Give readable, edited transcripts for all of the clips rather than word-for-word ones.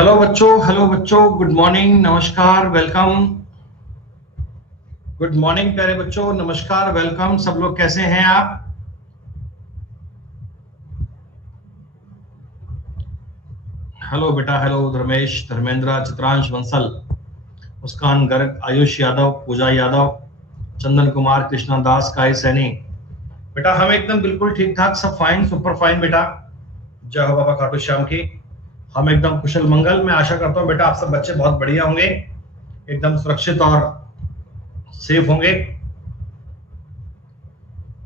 Hello बच्चों, good morning, नमस्कार, welcome. Good morning प्यारे बच्चों, नमस्कार, वेलकम। सब लोग कैसे हैं आप? हेलो बेटा, हेलो धर्मेश, धर्मेंद्र, चित्रांश, वंसल, मुस्कान गर्ग, आयुष यादव, पूजा यादव, चंदन कुमार, कृष्णा दास, काई सैनी। बेटा हम एकदम बिल्कुल ठीक ठाक, सब फाइन, सुपर फाइन बेटा। जय हो बाबा खाटू श्याम की। हम एकदम कुशल मंगल। मैं आशा करता हूँ बेटा आप सब बच्चे बहुत बढ़िया होंगे, एकदम सुरक्षित और सेफ होंगे।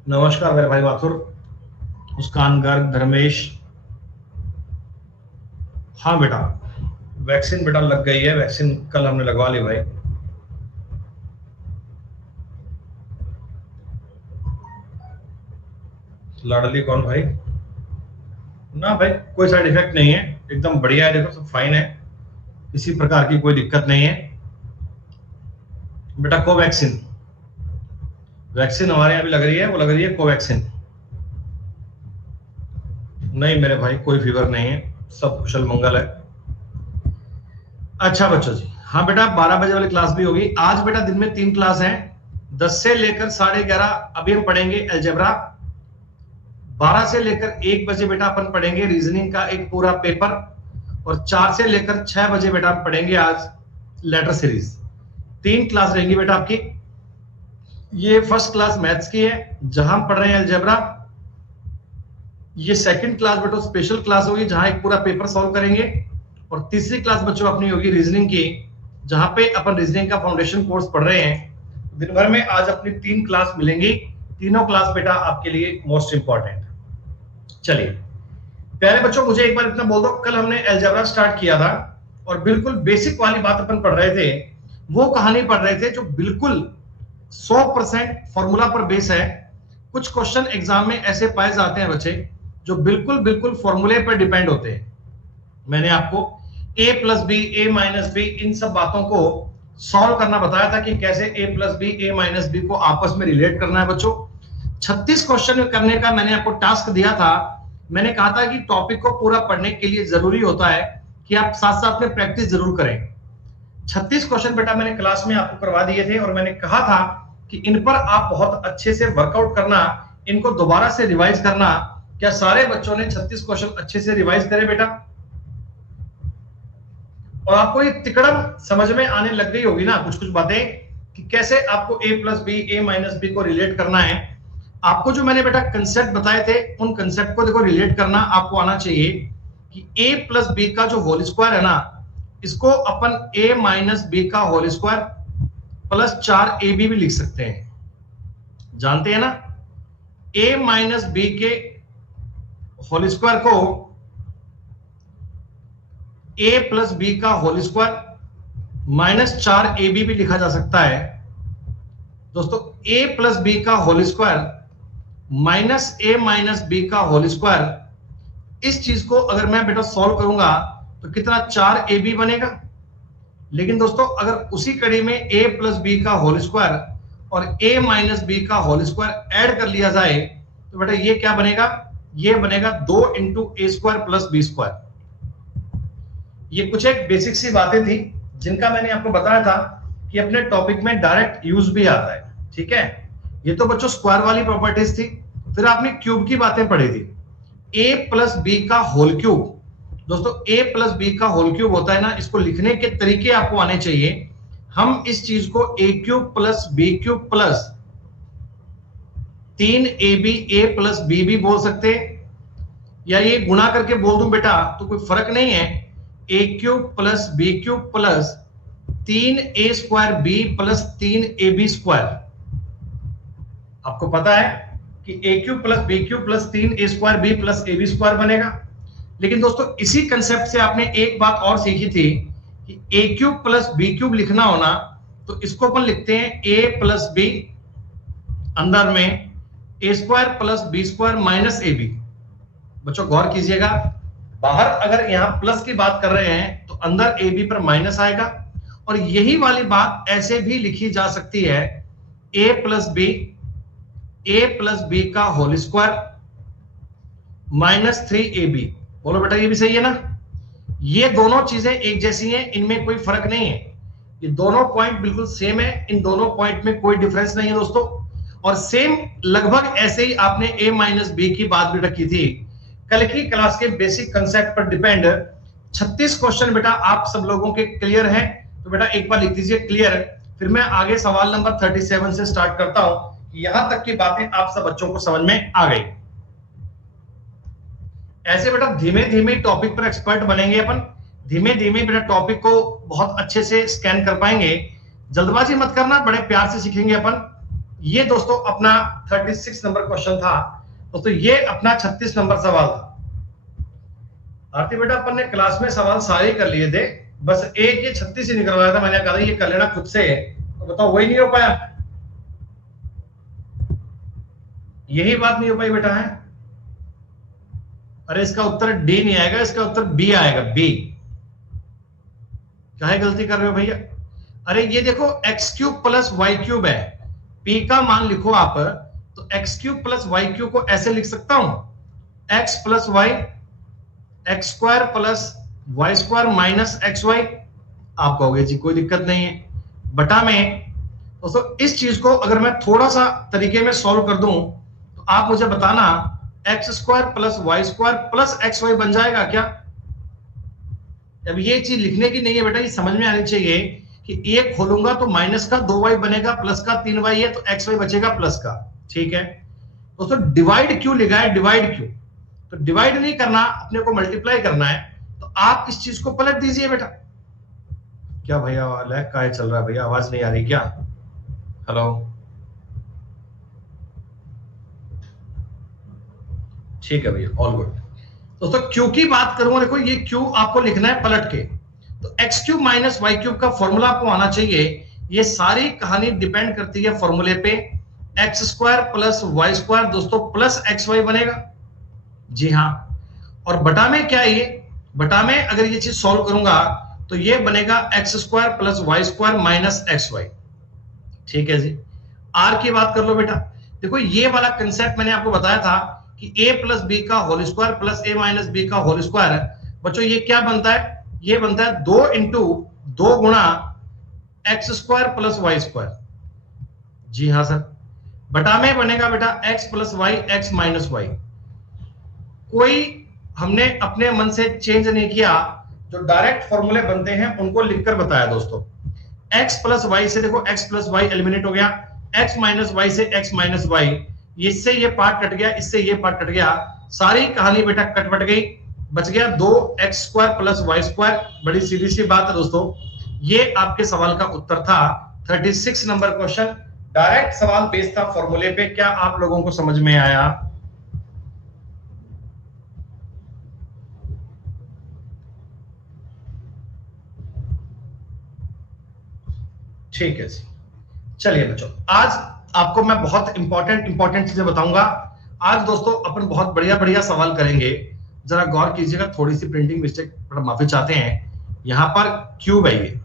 नमस्कार मेरे भाई माथुर, मुस्कान गर्ग, धर्मेश। हाँ बेटा, वैक्सीन बेटा लग गई है, वैक्सीन कल हमने लगवा ली भाई। लाडली कौन भाई? ना भाई, कोई साइड इफेक्ट नहीं है, एकदम बढ़िया है, देखो सब फाइन है, किसी प्रकार की कोई दिक्कत नहीं है बेटा। कोवैक्सीन वैक्सीन हमारे यहाँ भी लग रही है, वो लग रही है कोवैक्सीन। नहीं मेरे भाई, कोई फीवर नहीं है, सब कुशल मंगल है। अच्छा बच्चों जी, हाँ बेटा 12 बजे वाली क्लास भी होगी आज बेटा। दिन में 3 क्लास हैं, 10 से लेकर 11:30 अभी हम पढ़ेंगे अलजेब्रा। 12 से लेकर 1 बजे बेटा अपन पढ़ेंगे रीजनिंग का एक पूरा पेपर, और 4 से लेकर 6 बजे बेटा हम पढ़ेंगे आज लेटर सीरीज। 3 क्लास रहेंगी बेटा आपकी। ये फर्स्ट क्लास मैथ्स की है जहां हम पढ़ रहे हैं अलजेब्रा। ये सेकंड क्लास बेटा स्पेशल क्लास होगी जहां एक पूरा पेपर सॉल्व करेंगे, और तीसरी क्लास बच्चों अपनी होगी रीजनिंग की, जहां पे अपन रीजनिंग का फाउंडेशन कोर्स पढ़ रहे हैं। दिन भर में आज अपनी 3 क्लास मिलेंगी, तीनों क्लास बेटा आपके लिए मोस्ट इंपॉर्टेंट। चलिए प्यारे बच्चों, मुझे एक बार इतना बोल दो, कल हमने अलजेब्रा स्टार्ट किया था और बिल्कुल बेसिक वाली बात अपन पढ़ रहे थे, वो कहानी पढ़ रहे थे जो बिल्कुल 100% फॉर्मूला पर बेस है। कुछ क्वेश्चन एग्जाम में ऐसे पाए जाते हैं बच्चे जो बिल्कुल बिल्कुल फॉर्मूले पर डिपेंड होते हैं। मैंने आपको a plus B, a minus B, इन सब बातों को सॉल्व करना बताया था कि कैसे a plus B, a minus B को आपस में रिलेट करना है बच्चों। 36 क्वेश्चन करने का मैंने आपको टास्क दिया था। मैंने कहा था कि टॉपिक को पूरा पढ़ने के लिए जरूरी होता है कि आप साथ साथ में प्रैक्टिस जरूर करें। 36 क्वेश्चन बेटा मैंने क्लास में आपको करवा दिए थे, और मैंने कहा था कि इन पर आप बहुत अच्छे से वर्कआउट करना, इनको दोबारा से रिवाइज करना। क्या सारे बच्चों ने 36 क्वेश्चन अच्छे से रिवाइज करे बेटा? और आपको ये तिकड़म समझ में आने लग गई होगी ना कुछ कुछ बातें, कि कैसे आपको a plus B, a minus B को रिलेट करना है। आपको जो मैंने बेटा कंसेप्ट बताए थे, उन कंसेप्ट को देखो रिलेट करना आपको आना चाहिए कि a प्लस बी का जो होल स्क्वायर है ना, इसको अपन a माइनस बी का होल स्क्वायर प्लस 4ab भी लिख सकते हैं, जानते हैं ना। a माइनस बी के होल स्क्वायर को a प्लस बी का होल स्क्वायर माइनस 4ab भी लिखा जा सकता है दोस्तों। a प्लस बी का whole square minus a minus B का होल स्क्वायर, इस चीज को अगर मैं बेटा सॉल्व करूंगा तो कितना 4ab बनेगा। लेकिन दोस्तों अगर उसी कड़ी में a प्लस बी का होल स्क्वायर और a माइनस बी का होल स्क्वायर ऐड कर लिया जाए तो बेटा ये क्या बनेगा? ये बनेगा 2 इंटू ए स्क्वायर प्लस बी स्क्वायर। ये कुछ एक बेसिक सी बातें थी जिनका मैंने आपको बताया था कि अपने टॉपिक में डायरेक्ट यूज भी आता है, ठीक है। ये तो बच्चों स्क्वायर वाली प्रॉपर्टीज थी। फिर आपने क्यूब की बातें पढ़ी थी, a प्लस बी का होल क्यूब। दोस्तों a प्लस बी का होल क्यूब होता है ना, इसको लिखने के तरीके आपको आने चाहिए। हम इस चीज को a cube plus B cube plus 3ab a plus B भी बोल सकते हैं, या ये गुणा करके बोल दूं बेटा तो कोई फर्क नहीं है। a cube plus B cube plus 3a square B plus 3ab square. आपको पता है कि a cube plus B cube plus 3a square B plus ab square बनेगा। लेकिन दोस्तों इसी कंसेप्ट से आपने एक बात और सीखी थी कि a cube plus B cube लिखना होना तो इसको अपन लिखते हैं a प्लस बी, अंदर में a square plus B square minus ab। बच्चों गौर कीजिएगा, बाहर अगर यहां प्लस की बात कर रहे हैं तो अंदर ab पर माइनस आएगा, और यही वाली बात ऐसे भी लिखी जा सकती है a प्लस बी का होल स्क्वायर माइनस 3ab। बोलो बेटा ये भी सही है ना। ये दोनों चीजें एक जैसी हैं, इनमें कोई फर्क नहीं है, ये दोनों पॉइंट बिल्कुल सेम है, इन दोनों पॉइंट में कोई डिफरेंस नहीं है दोस्तों। और सेम लगभग ऐसे ही आपने a माइनस बी की बात भी रखी थी कल की क्लास के बेसिक कंसेप्ट पर डिपेंड। 36 क्वेश्चन बेटा आप सब लोगों के क्लियर हैं, तो बेटा एक बार लिख दीजिए क्लियर, फिर मैं आगे सवाल नंबर 37 से स्टार्ट करता हूं। यहां तक की बातें आप सब बच्चों को समझ में आ गई। ऐसे बेटा धीमे धीमे टॉपिक पर एक्सपर्ट बनेंगे अपन, धीमे धीमे बेटा टॉपिक को बहुत अच्छे से स्कैन कर पाएंगे। जल्दबाजी मत करना, बड़े प्यार से सीखेंगे अपन। ये दोस्तों अपना 36 नंबर क्वेश्चन था दोस्तों, ये अपना 36 नंबर सवाल था। आरती बेटा अपन ने क्लास में सवाल सारे कर लिए थे, बस एक ये 36 ही निकलवाया था, मैंने कहा ये कर लेना खुद से, तो बताओ वही नहीं हो पाया। यही बात नहीं हो पाई बेटा है। अरे इसका उत्तर डी नहीं आएगा, इसका उत्तर बी आएगा, बी। काहे गलती कर रहे हो भैया? अरे ये देखो X cube plus Y cube है, पी का मान लिखो आप, तो X cube plus Y cube को ऐसे लिख सकता हूं, X plus Y X square plus Y square minus X Y. आप कहोगे जी कोई दिक्कत नहीं है, बटा में दोस्तों इस चीज को अगर मैं थोड़ा सा तरीके में सॉल्व कर दूं तो आप मुझे बताना X square plus Y square plus x Y बन जाएगा क्या? अब ये चीज लिखने की नहीं है बेटा, ये समझ में आनी चाहिए कि एक खोलूंगा तो माइनस का 2y बनेगा, प्लस का 3y है तो एक्स वाई बचेगा प्लस का। ठीक है दोस्तों, डिवाइड क्यों लिखा है, डिवाइड क्यों? तो डिवाइड नहीं करना, अपने को मल्टीप्लाई करना है, तो आप इस चीज को पलट दीजिए बेटा। क्या भैया लैग का चल रहा है भैया, आवाज नहीं आ रही क्या? हेलो, ठीक है भैया, ऑल गुड। दोस्तों क्यू की बात करूंगा, देखो ये क्यू आपको लिखना है पलट के, तो X cube minus Y cube का फॉर्मूला आपको आना चाहिए। ये सारी कहानी डिपेंड करती है फॉर्मूले पे, X square plus Y square दोस्तों प्लस एक्स वाई बनेगा। जी हाँ, और बटा में क्या है, ये बटा में अगर ये चीज सॉल्व करूंगा तो ये बनेगा X square plus Y square minus X Y. ठीक है जी, आर की बात कर लो बेटा। देखो ये वाला कंसेप्ट मैंने आपको बताया था कि a प्लस बी का whole square plus a minus B का होल स्क्वायर। बच्चों ये क्या बनता है, ये बनता है 2 इंटू 2 गुणा x square plus Y square. जी हाँ सर, बटा में बनेगा बेटा x plus Y x minus y. कोई हमने अपने मन से चेंज नहीं किया, जो डायरेक्ट फॉर्मूले बनते हैं उनको लिखकर बताया दोस्तों। x प्लस वाई से देखो x प्लस वाई एलिमिनेट हो गया, x माइनस वाई से x माइनस वाई, इससे ये पार्ट कट गया, इससे ये पार्ट कट गया, सारी कहानी बेटा कट गई, बच गया 2x square plus Y square. बड़ी सीधी सी बात है दोस्तों, ये आपके सवाल का उत्तर था 36 नंबर क्वेश्चन। डायरेक्ट सवाल बेस्ड था फॉर्मूले पे। क्या आप लोगों को समझ में आया? ठीक है जी, चलिए बच्चों आज आपको मैं बहुत इंपॉर्टेंट चीजें बताऊंगा। आज दोस्तों अपन बहुत बढ़िया बढ़िया सवाल करेंगे, जरा गौर कीजिएगा। थोड़ी सी प्रिंटिंग मिस्टेक, माफी चाहते हैं। यहां पर क्यूब है, ये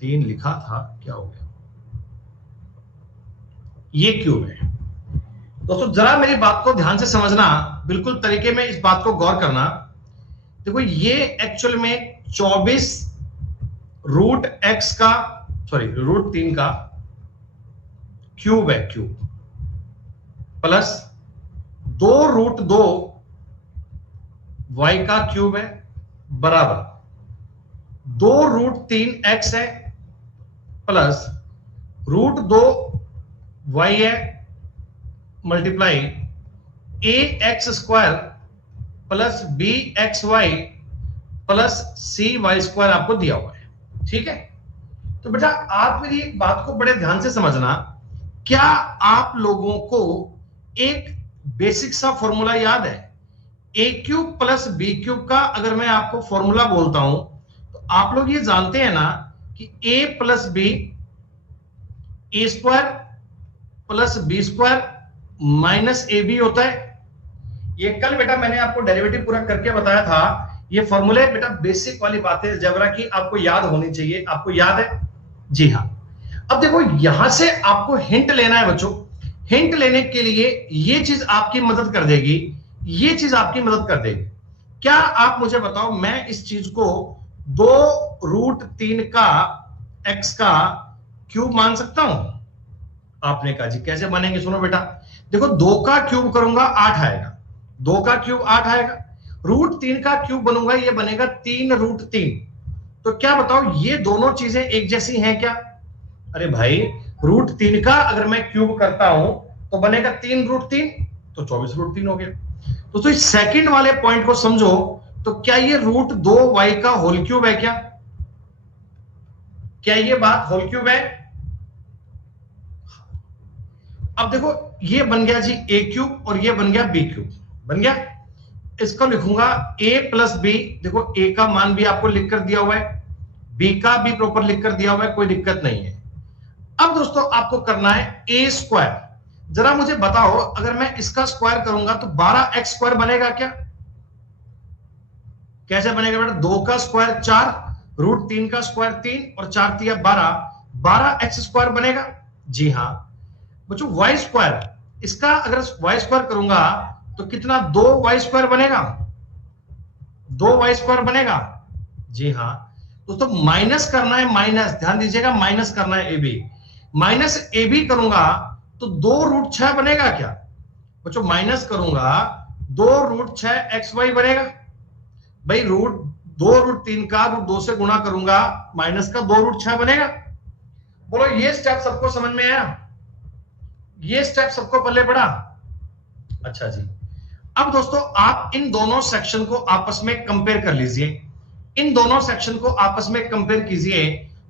3 लिखा था, क्या हो गया, ये क्यूब है दोस्तों। जरा मेरी बात को ध्यान से समझना, बिल्कुल तरीके में इस बात को गौर करना। देखो ये एक्चुअल में 24 रूट एक्स का, सॉरी रूट 3 का क्यूब है, क्यूब प्लस 2 रूट 2 वाई का क्यूब है बराबर 2 रूट 3 एक्स है प्लस रूट 2 वाई है multiply a x square plus b x Y plus c y square आपको दिया हुआ है। ठीक है, तो बेटा आप मेरी एक बात को बड़े ध्यान से समझना। क्या आप लोगों को एक बेसिक सा फॉर्मूला याद है? ए क्यूब प्लस बी क्यूब का अगर मैं आपको फॉर्मूला बोलता हूं तो आप लोग ये जानते हैं ना कि a plus b A square plus B square minus a b होता है। ये कल बेटा मैंने आपको डेरिवेटिव पूरा करके बताया था। ये फॉर्मूले बेटा बेसिक वाली बातें अलजेब्रा की आपको याद होनी चाहिए। आपको याद है? जी हाँ। अब देखो यहां से आपको हिंट लेना है बच्चों। हिंट लेने के लिए ये चीज आपकी मदद कर देगी, ये चीज आपकी मदद कर देगी। क्या आप मुझे बताओ, मैं इस चीज को 2√3 का x का क्यूब मान सकता हूं? आपने कहा जी कैसे बनेंगे, सुनो बेटा, देखो 2 का क्यूब करूंगा 8 आएगा, 2 का क्यूब 8 आएगा, √3 का क्यूब बनूंगा ये बनेगा 3√3। तो क्या बताओ ये दोनों चीजें एक जैसी हैं क्या? अरे भाई √3 का अगर मैं क्यूब करता हूं तो बनेगा 3√3, तो 24√3 हो गया। तो इस सेकंड वाले पॉइंट को समझो, तो क्या ये √2y का होल क्यूब है क्या? क्या ये बात होल क्यूब है? अब देखो ये बन गया जी a क्यूब और ये बन गया b क्यूब, बन गया। इसको लिखूंगा a प्लस बी, देखो a का मान भी आपको लिख कर दिया हुआ है, b का भी प्रॉपर लिख कर दिया हुआ है, कोई दिक्कत नहीं है। अब दोस्तों आपको करना है a स्क्वायर। जरा मुझे बताओ अगर मैं इसका स्क्वायर करूंगा तो 12x स्क्वायर बनेगा क्या? कैसे बनेगा बेटा? 2 का स्क्वायर 4, √3 का स्क्वायर 3 और 4 तिया 12, 12x स्क्वायर बनेगा। जी हाँ बच्चों, y स्क्वायर, इसका अगर y स्क्वायर करूंगा तो कितना 2y स्क्वायर बनेगा, 2y स्क्वायर बनेगा। जी हाँ दोस्तों, माइनस करना है, माइनस ध्यान दीजिएगा, माइनस करना है ab, माइनस ab करूंगा तो 2√6 बनेगा क्या बच्चों? माइनस करूंगा 2√6xy बनेगा। भाई 2√3 का √2 से गुणा करूंगा, माइनस का 2√6 बनेगा। बोलो ये स्टेप सबको समझ में आया? ये स्टेप सबको पल्ले पड़ा? अच्छा जी, अब दोस्तों आप इन दोनों सेक्शन को आपस में कंपेयर कर लीजिए, इन दोनों सेक्शन को आपस में कंपेयर कीजिए।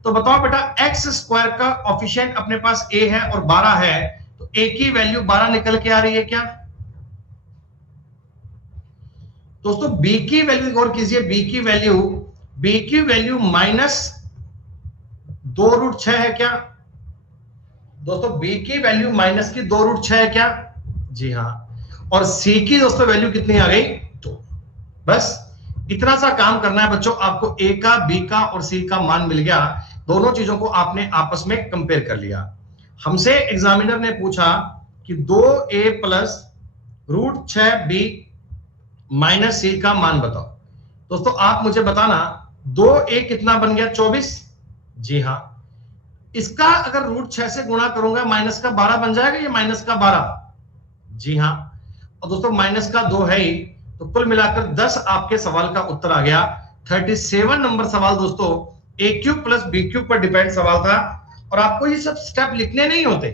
तो बताओ बेटा एक्स स्क्वायर का ऑफिशिएंट अपने पास a है और 12 है, तो a की वैल्यू 12 निकल के आ रही है क्या? दोस्तों b की वैल्यू गौर कीजिए, b की वैल्यू माइनस 2√6 है क्या? दोस्तों b की वैल्यू माइनस की 2√6 है क्या? जी हाँ। और c की दोस्तों वैल्यू कितनी आ गई? 2। बस इतना सा काम करना है बच्चों, आपको a का, b का और c का मान मिल गया, दोनों चीजों को आपने आपस में कंपेयर कर लिया। हमसे एग्जामिनर ने पूछा कि 2a plus √6b minus c का मान बताओ। दोस्तों आप मुझे बताना 2a कितना बन गया? 24। जी हाँ, इसका अगर √6 से गुणा करूंगा माइनस का 12 बन जाएगा, ये माइनस का 12। जी हाँ, और दोस्तों माइनस का 2 है ही, तो कुल मिलाकर 10 आपके सवाल का उत्तर आ गया। 37 नंबर सवाल दोस्तों a cube plus b cube पर डिपेंड सवाल था, और आपको ये सब स्टेप लिखने नहीं होते,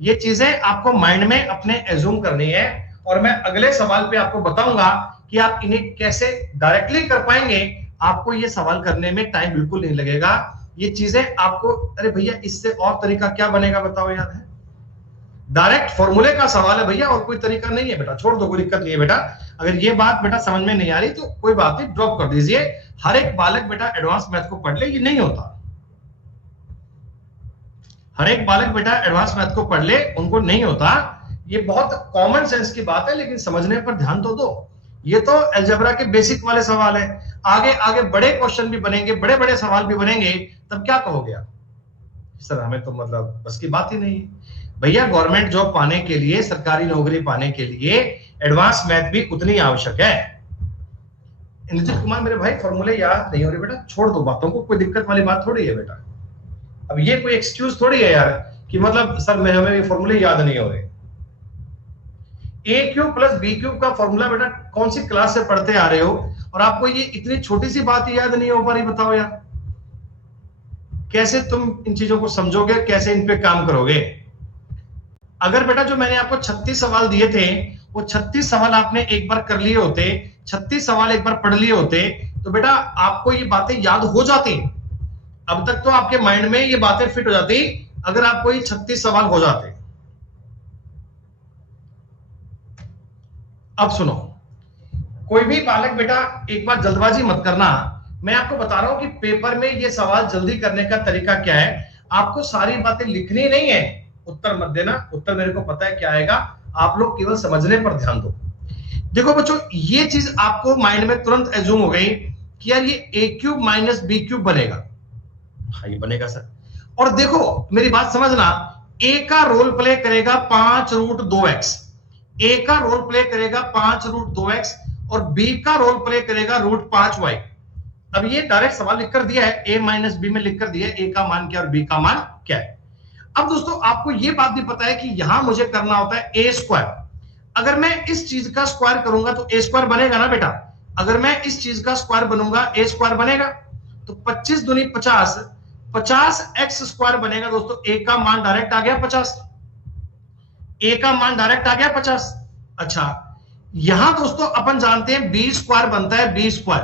ये चीजें आपको माइंड में अपने एज्यूम करनी है, और मैं अगले सवाल पे आपको बताऊंगा कि आप इन्हें कैसे डायरेक्टली कर पाएंगे। आपको ये सवाल करने में टाइम बिल्कुल नहीं लगेगा, ये चीजें आपको, अरे भैया इससे और तरीका क्या बनेगा बताओ यार? है डायरेक्ट फॉर्मूले का सवाल है भैया, और कोई तरीका नहीं है बेटा, छोड़ दो, कोई दिक्कत नहीं है बेटा। अगर ये बात बेटा समझ में नहीं आ रही तो कोई बात नहीं, ड्रॉप कर दीजिए। हर एक बालक बेटा एडवांस मैथ को पढ़ ले, ये नहीं होता। हर एक बालक बेटा एडवांस मैथ को पढ़ ले, उनको नहीं होता। ये बहुत कॉमन सेंस की बात है, लेकिन समझने पर ध्यान तो दो। ये तो अलजेब्रा के बेसिक वाले सवाल है, आगे आगे बड़े क्वेश्चन भी बनेंगे, बड़े बड़े सवाल भी बनेंगे, तब क्या कहोगे आप? सर हमें तो मतलब बस की बात ही नहीं है। भैया गवर्नमेंट जॉब पाने के लिए, सरकारी नौकरी पाने के लिए एडवांस मैथ भी उतनी आवश्यक है। इंद्रजीत कुमार मेरे भाई फॉर्मूले याद नहीं हो रहे बेटा, छोड़ दो बातों को, कोई दिक्कत वाली बात थोड़ी है बेटा। अब ये कोई एक्सक्यूज थोड़ी है यार कि मतलब सर हमें ये फॉर्मूले याद नहीं हो रहे। a cube plus b cube का फॉर्मूला बेटा कौन सी क्लास से पढ़ते आ रहे हो, और आपको ये इतनी छोटी सी बात याद नहीं हो पा रही? बताओ यार कैसे तुम इन चीजों को समझोगे, कैसे इन पे काम करोगे? अगर बेटा जो मैंने आपको 36 सवाल दिए थे, वो 36 सवाल आपने एक बार कर लिए होते, 36 सवाल एक बार पढ़ लिए होते, तो बेटा आपको ये बातें याद हो जाती। अब तक तो आपके माइंड में ये बातें फिट हो जाती अगर आपको ये 36 सवाल हो जाते। अब सुनो, कोई भी बालक बेटा एक बार जल्दबाजी मत करना, मैं आपको बता रहा हूं कि पेपर में ये सवाल जल्दी करने का तरीका क्या है। आपको सारी बातें लिखनी नहीं है, उत्तर मत देना, उत्तर मेरे को पता है क्या आएगा, आप लोग केवल समझने पर ध्यान दो। देखो बच्चों ये चीज आपको माइंड में तुरंत एज्यूम हो गई कि यार ये a cube minus b cube बनेगा। हाँ ये बनेगा सर। और देखो मेरी बात समझना, a का रोल प्ले करेगा 5√2x, a का रोल प्ले करेगा 5√2x, और b का रोल प्ले करेगा √5y। अब ये डायरेक्ट सवाल लिख कर दिया है, a माइनस बी में लिख कर दिया है a का मान क्या और b का मान क्या है। अब दोस्तों आपको ये बात भी पता है कि यहां मुझे करना होता है a स्क्वायर। अगर मैं इस चीज का स्क्वायर करूंगा तो a स्क्वायर बनेगा ना बेटा। अगर मैं इस चीज का स्क्वायर बनूंगा a स्क्वायर बनेगा। तो 25 दूनी 50, 50x स्क्वायर बनेगा दोस्तों। a का मान डायरेक्ट आ गया 50, a का मान डायरेक्ट आ गया 50। अच्छा, यहां दोस्तों अपन जानते हैं b स्क्वायर बनता है b स्क्वायर,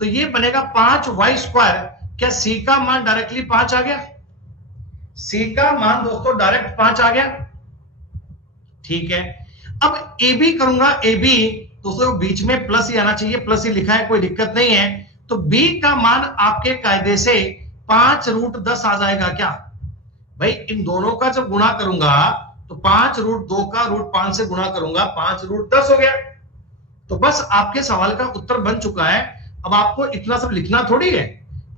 तो ये बनेगा 5y स्क्वायर। क्या c का मान डायरेक्टली 5 आ गया? c का मान दोस्तों डायरेक्ट 5 आ गया। ठीक है, अब ab करूंगा, ab दोस्तों बीच में प्लस ही आना चाहिए, प्लस ही लिखा है, कोई दिक्कत नहीं है। तो b का मान आपके कायदे से 5√10 आ जाएगा क्या भाई? इन दोनों का जब गुणा करूंगा तो 5√2 का √5 से गुणा करूंगा, 5√10 हो गया। तो बस आपके सवाल का उत्तर बन चुका है। अब आपको इतना सब लिखना थोड़ी है।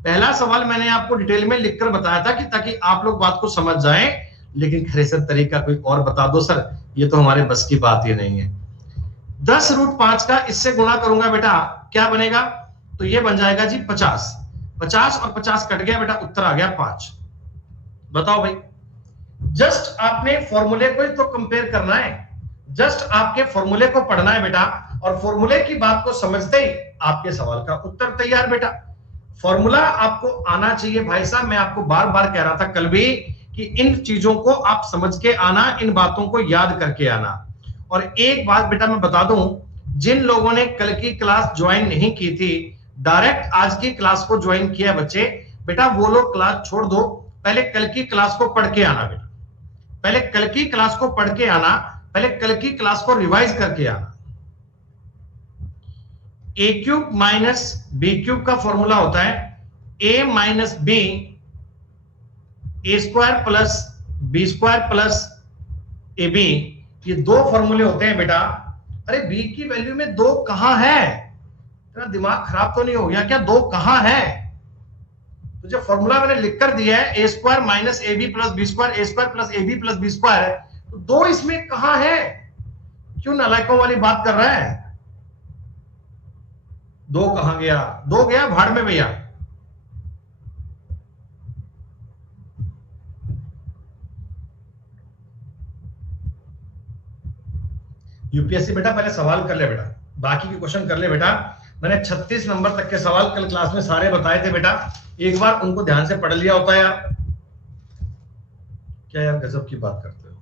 पहला सवाल मैंने आपको डिटेल में लिखकर बताया था कि ताकि आप लोग बात को समझ जाएं, लेकिन खरे सर तरीका कोई और बता दो सर, ये तो हमारे बस की बात ही नहीं है। 10√5 का इससे गुणा करूंगा बेटा, क्या बनेगा? तो ये बन जाएगा जी 50। 50 और 50 कट गया बेटा, उत्तर आ गया 5। बताओ भाई, जस्ट आपने फॉर्मूले को तो कंपेयर करना है, जस्ट आपके फॉर्मूले को पढ़ना है बेटा, और फॉर्मूले की बात को समझते ही आपके सवाल का उत्तर तैयार बेटा। फॉर्मूला आपको आना चाहिए भाई साहब। मैं आपको बार बार कह रहा था कल भी कि इन चीजों को आप समझ के आना, इन बातों को याद करके आना। और एक बात बेटा मैं बता दूं, जिन लोगों ने कल की क्लास ज्वाइन नहीं की थी, डायरेक्ट आज की क्लास को ज्वाइन किया बच्चे, बेटा वो लोग क्लास छोड़ दो, पहले कल की क्लास को पढ़ के आना बेटा। पहले कल की क्लास को पढ़ के आना, पहले कल की क्लास को रिवाइज करके आना। a cube minus B cube का फॉर्मूला होता है a minus B, A square plus B square plus A B. ये दो फॉर्मूले होते हैं बेटा। अरे b की वैल्यू में 2 कहां है? तेरा दिमाग खराब तो नहीं हो गया क्या? 2 कहां है? तो जो फॉर्मूला मैंने लिख कर दिया है a square minus a B plus B square, a square plus A B plus B square, तो 2 इसमें कहां है? क्यों नालायकों वाली बात कर रहा है? 2 कहां गया? 2 गया भाड़ में भैया। यूपीएससी बेटा पहले सवाल कर ले बेटा, बाकी के क्वेश्चन कर ले बेटा। मैंने 36 नंबर तक के सवाल कल क्लास में सारे बताए थे बेटा, एक बार उनको ध्यान से पढ़ लिया होता यार। क्या यार गजब की बात करते हो।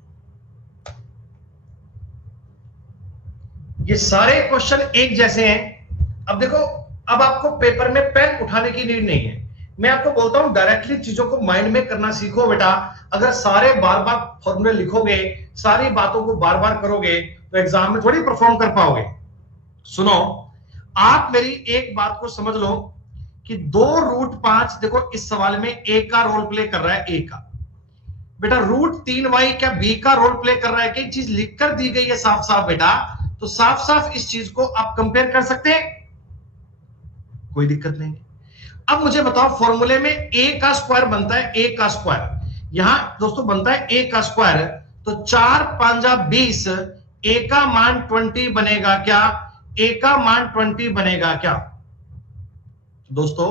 ये सारे क्वेश्चन एक जैसे हैं। अब देखो, अब आपको पेपर में पेन उठाने की नीड नहीं है। मैं आपको बोलता हूं डायरेक्टली चीजों को माइंड में करना सीखो बेटा। अगर सारे बार बार फॉर्मूले लिखोगे, सारी बातों को बार बार करोगे, तो एग्जाम में थोड़ी परफॉर्म कर पाओगे। सुनो, आप मेरी एक बात को समझ लो कि 2√5 देखो इस सवाल में a का रोल प्ले कर रहा है, a का बेटा। √3y क्या b का रोल प्ले कर रहा है? कि चीज लिख कर दी गई है साफ साफ बेटा, तो साफ साफ इस चीज को आप कंपेयर कर सकते हैं, कोई दिक्कत नहीं। अब मुझे बताओ, फॉर्मूले में a का स्क्वायर बनता है, a का स्क्वायर यहां दोस्तों बनता है a का स्क्वायर, तो 4 5 20, a का मान 20 बनेगा क्या? a का मान 20 बनेगा क्या दोस्तों?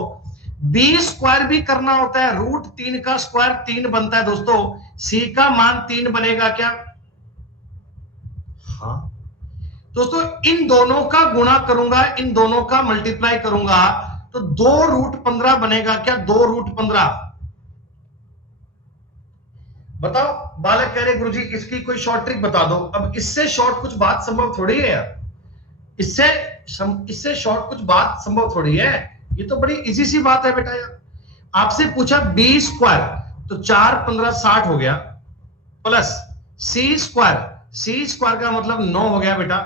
b स्क्वायर भी करना होता है, √3 का स्क्वायर 3 बनता है दोस्तों, c का मान 3 बनेगा क्या? हाँ दोस्तों, इन दोनों का गुणा करूंगा, इन दोनों का मल्टीप्लाई करूंगा, तो 2√15 बनेगा क्या? 2√15। बताओ, बालक कह रहे गुरुजी इसकी कोई शॉर्ट ट्रिक बता दो। अब इससे शॉर्ट कुछ बात संभव थोड़ी है यार, इससे शॉर्ट कुछ बात संभव थोड़ी है। ये तो बड़ी इजी सी बात है बेटा यार। आपसे पूछा b स्क्वायर, तो 4 15 60 हो गया, प्लस c स्क्वायर का मतलब 9 हो गया बेटा,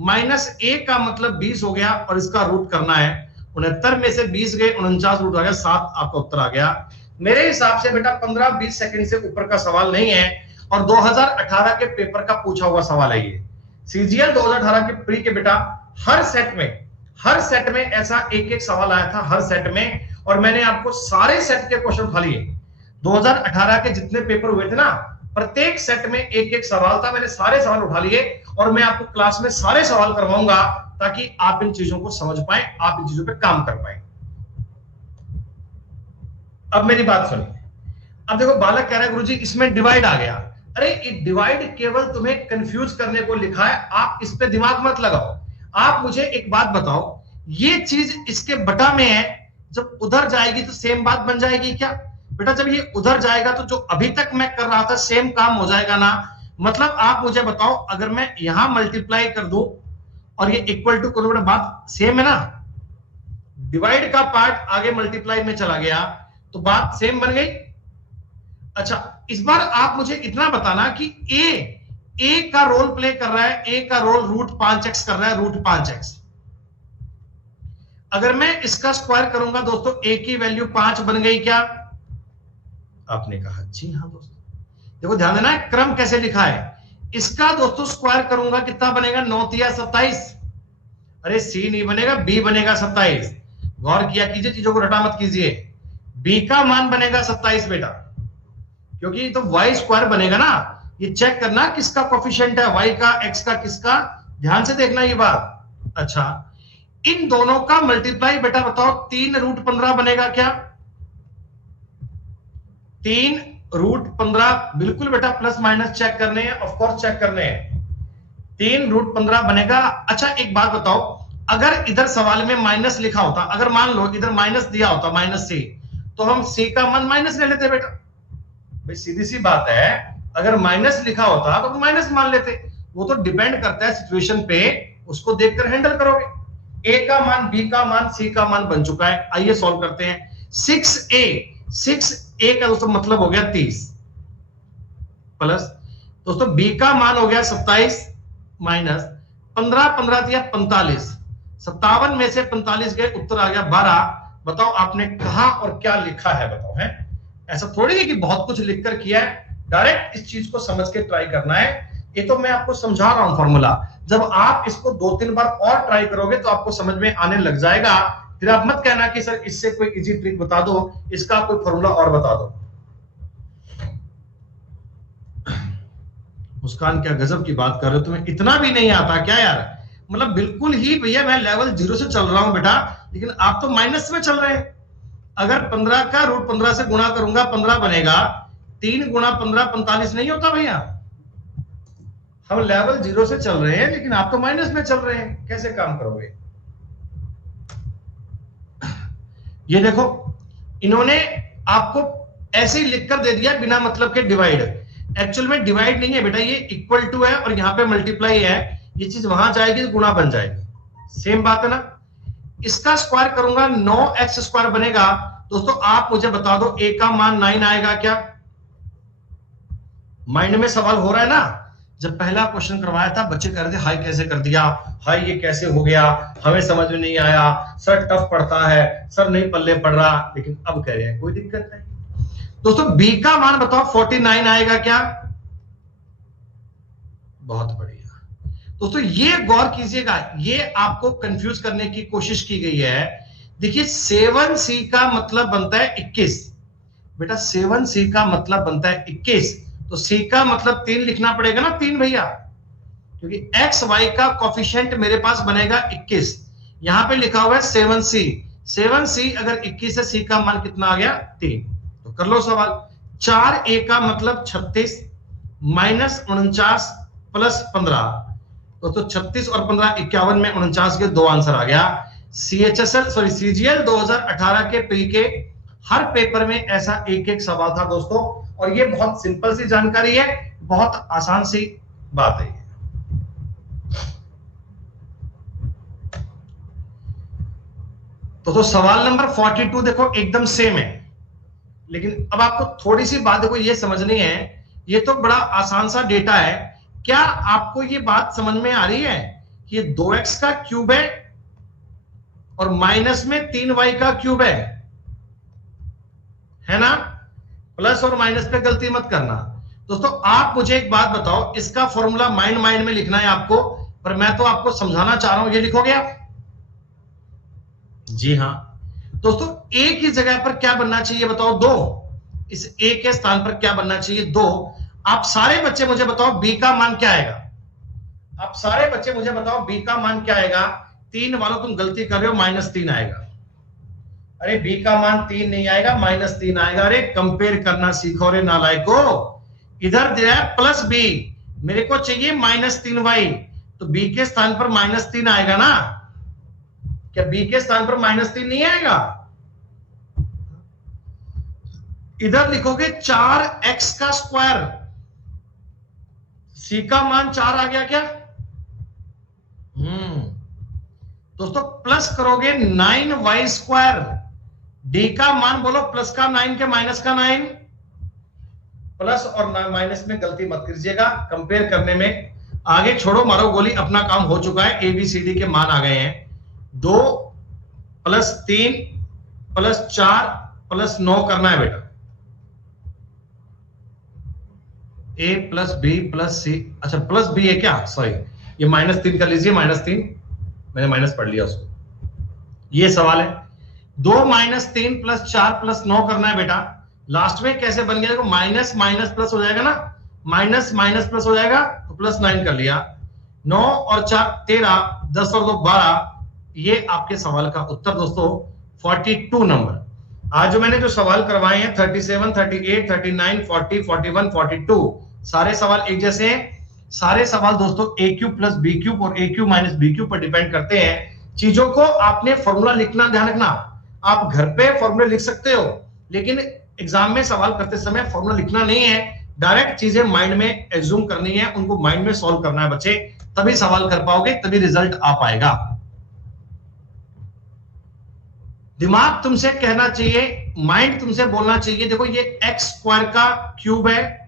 माइनस a का मतलब 20 हो गया, और इसका रूट करना है। 69 में से 20 गए, 49 रूट आ गया, 7 आपका उत्तर आ गया। मेरे हिसाब से बेटा 15-20 सेकंड से ऊपर का सवाल नहीं है, और 2018 के पेपर का पूछा हुआ सवाल है ये। सीजीएल 2018 के प्री के बेटा हर सेट में ऐसा एक एक सवाल आया था, हर सेट में, और मैंने आपको सारे सेट के क्वेश्चन उठा लिए। 2018 के जितने पेपर हुए थे ना, प्रत्येक सेट में एक एक सवाल था, मैंने सारे सवाल उठा लिए, और मैं आपको क्लास में सारे सवाल करवाऊंगा ताकि आप इन चीजों को समझ पाए, आप इन चीजों पे काम कर पाए। अब मेरी बात सुनिए। अब देखो बालक कह रहा है गुरुजी इसमें डिवाइड आ गया। अरे डिवाइड केवल तुम्हें कंफ्यूज करने को लिखा है, आप इस पे दिमाग मत लगाओ। आप मुझे एक बात बताओ, ये चीज इसके बटा में है, जब उधर जाएगी तो सेम बात बन जाएगी क्या? बेटा जब ये उधर जाएगा तो जो अभी तक मैं कर रहा था सेम काम हो जाएगा ना। मतलब आप मुझे बताओ, अगर मैं यहां मल्टीप्लाई कर दूं और ये इक्वल टू करूं, बात सेम है ना। डिवाइड का पार्ट आगे मल्टीप्लाई में चला गया तो बात सेम बन गई। अच्छा इस बार आप मुझे इतना बताना कि ए का रोल प्ले कर रहा है, ए का रोल √5x कर रहा है, √5x। अगर मैं इसका स्क्वायर करूंगा दोस्तों, ए की वैल्यू 5 बन गई क्या? आपने कहा जी हाँ दोस्तों। देखो ध्यान देना क्रम कैसे लिखा है। इसका दोस्तों स्क्वायर करूंगा कितना बनेगा? 9 तिया 27। अरे सी नहीं बनेगा, बी बनेगा 27। गौर किया कीजिए, चीजों को रटा मत कीजिए। बी का मान बनेगा 27 बेटा, क्योंकि तो वाई स्क्वायर बनेगा ना। ये चेक करना किसका कोफिशिएंट है, वाई का, एक्स का, किसका, ध्यान से देखना ये बात। अच्छा इन दोनों का मल्टीप्लाई बेटा बताओ, 3√15 बनेगा क्या? 3√15 बिल्कुल बेटा, प्लस माइनस चेक करने हैं, ऑफकोर्स चेक करने हैं। 3√15 बनेगा। अच्छा एक बात बताओ, अगर इधर सवाल में माइनस लिखा होता, अगर मान लो इधर माइनस दिया होता -c, तो हम c का मान माइनस ले लेते बेटा। भाई सीधी सी बात है, अगर माइनस लिखा होता तो माइनस मान लेते। वो तो डिपेंड करता है सिचुएशन पे, उसको देखकर हैंडल करोगे। ए का मान, बी का मान, सी का मान बन चुका है। आइए सॉल्व करते हैं। 6a का दोस्तों मतलब हो गया 30, प्लस दोस्तों बी का मान हो गया 27, माइनस 15, 15 दिया 45, 57 में से 45 गए, उत्तर आ गया 12। बताओ आपने कहा और क्या लिखा है, बताओ है। ऐसा थोड़ी है कि बहुत कुछ लिखकर किया है, डायरेक्ट इस चीज को समझ के ट्राई करना है। ये तो मैं आपको समझा रहा हूं फॉर्मूला, जब आप इसको 2-3 बार और ट्राई करोगे तो आपको समझ में आने लग जाएगा। फिर आप मत कहना कि सर इससे कोई इजी ट्रिक बता दो, इसका कोई फॉर्मूला और बता दो। मुस्कान क्या गजब की बात कर रहे हो, तुम्हें इतना भी नहीं आता क्या यार? मतलब बिल्कुल ही भैया मैं लेवल 0 से चल रहा हूं बेटा, लेकिन आप तो माइनस में चल रहे हैं। अगर 15 का √15 से गुणा करूंगा 15 बनेगा, 3 गुणा 15 45 नहीं होता भैया। हम लेवल 0 से चल रहे हैं लेकिन आप तो माइनस में चल रहे हैं, कैसे काम करोगे? ये देखो इन्होंने आपको ऐसे ही लिखकर दे दिया बिना मतलब के डिवाइड। एक्चुअल में डिवाइड नहीं है बेटा, ये इक्वल टू है और यहां पे मल्टीप्लाई है। ये चीज वहां जाएगी तो गुणा बन जाएगी, सेम बात है ना। इसका स्क्वायर करूंगा 9x² बनेगा। दोस्तों आप मुझे बता दो a का मान 9 आएगा क्या? माइंड में सवाल हो रहा है ना। जब पहला क्वेश्चन करवाया था बच्चे कह रहे थे हाई कैसे कर दिया, हाई ये कैसे हो गया, हमें समझ में नहीं आया सर, टफ पड़ता है सर, नहीं पल्ले पड़ रहा। लेकिन अब कह रहे हैं कोई दिक्कत नहीं। दोस्तों b का मान बताओ 49 आएगा क्या? बहुत बढ़िया। दोस्तों ये गौर कीजिएगा, ये आपको कंफ्यूज करने की कोशिश की गई है। देखिए 7c का मतलब बनता है 21 बेटा, 7c का मतलब बनता है 21, तो c का मतलब 3 लिखना पड़ेगा ना, 3 भैया, क्योंकि x y का कोफिशिएंट मेरे पास बनेगा 21। यहां पे लिखा हुआ है 7c, 7c अगर 21 है, c का मान कितना आ गया? 3। तो कर लो सवाल। 4a का मतलब 36 माइनस 49 प्लस 15, तो 36 और 15 51 में 49 के 2 आंसर आ गया। CGL 2018 के प्री के हर पेपर में ऐसा एक सवाल था दोस्तों, और ये बहुत सिंपल सी जानकारी है, बहुत आसान सी बात है। तो सवाल नंबर 42 देखो एकदम सेम है, लेकिन अब आपको थोड़ी सी बात देखो ये समझनी है। ये तो बड़ा आसान सा डेटा है। क्या आपको ये बात समझ में आ रही है कि ये 2x का क्यूब है और माइनस में 3y का क्यूब है ना? प्लस और माइनस पे गलती मत करना। दोस्तों आप मुझे एक बात बताओ, इसका फॉर्मूला माइंड में लिखना है आपको, पर मैं तो आपको समझाना चाह रहा हूं। ये लिखोगे आप? जी हां दोस्तों, a की जगह पर क्या बनना चाहिए बताओ? 2। इस a के स्थान पर क्या बनना चाहिए? 2। आप सारे बच्चे मुझे बताओ b का मान क्या आएगा? आप सारे बच्चे मुझे बताओ b का मान क्या आएगा? 3 वालों तुम गलती कर रहे हो, -3 आएगा। अरे बी का मान 3 नहीं आएगा, -3 आएगा। अरे कंपेयर करना सीखो रे नालायको। इधर दिया है प्लस बी, मेरे को चाहिए -3y, तो बी के स्थान पर -3 आएगा ना? क्या बी के स्थान पर -3 नहीं आएगा? इधर लिखोगे 4x का स्क्वायर, सी का मान 4 आ गया क्या? दोस्तों प्लस करोगे 9y स्क्वायर, डी का मान बोलो, प्लस का 9 के माइनस का 9, प्लस और माइनस में गलती मत कीजिएगा कंपेयर करने में। आगे छोड़ो मारो गोली, अपना काम हो चुका है। एबीसीडी के मान आ गए हैं। 2 + 3 + 4 + 9 करना है बेटा। ए प्लस बी प्लस सी, अच्छा प्लस बी है क्या? सॉरी, ये -3 कर लीजिए, -3 मैंने माइनस पढ़ लिया उसको। ये सवाल है। 2 - 3 + 4 + 9 करना है बेटा। लास्ट में कैसे बन गया? देखो माइनस माइनस प्लस हो जाएगा ना, माइनस माइनस प्लस हो जाएगा, तो +9 कर लिया। 9 और 4 13, 10 और 2 12। ये आपके सवाल का उत्तर दोस्तों 42 नंबर। आज जो मैंने जो सवाल करवाए हैं 37, 38, 39, 40, 41, 42, सारे सवाल एक जैसे हैं। सारे सवाल दोस्तों a³ + b³ और a³ - b³ पर डिपेंड करते हैं। चीजों को आपने फॉर्मूला लिखना, ध्यान रखना। आप घर पे फॉर्मूले लिख सकते हो, लेकिन एग्जाम में सवाल करते समय फॉर्मूला लिखना नहीं है। डायरेक्ट चीजें माइंड में एज्यूम करनी है, उनको माइंड में सॉल्व करना है बच्चे, तभी सवाल कर पाओगे, तभी रिजल्ट आ पाएगा। दिमाग तुमसे कहना चाहिए, माइंड तुमसे बोलना चाहिए, देखो ये x² का क्यूब है,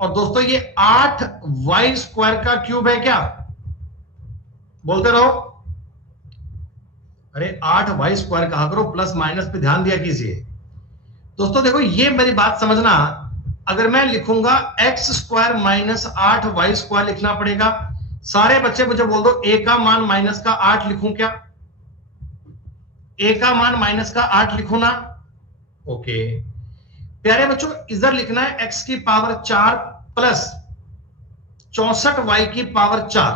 और दोस्तों ये 8y² का क्यूब है क्या? बोलते रहो। अरे 8y² कहा करो, प्लस माइनस पे ध्यान दिया कीजिए। दोस्तों देखो ये मेरी बात समझना, अगर मैं लिखूंगा x² - 8y² लिखना पड़ेगा। सारे बच्चे मुझे बोल दो, a का मान -8 लिखूं क्या? a का मान -8 लिखो ना? ओके प्यारे बच्चों, इधर लिखना है x की पावर 4 + 64y की पावर 4,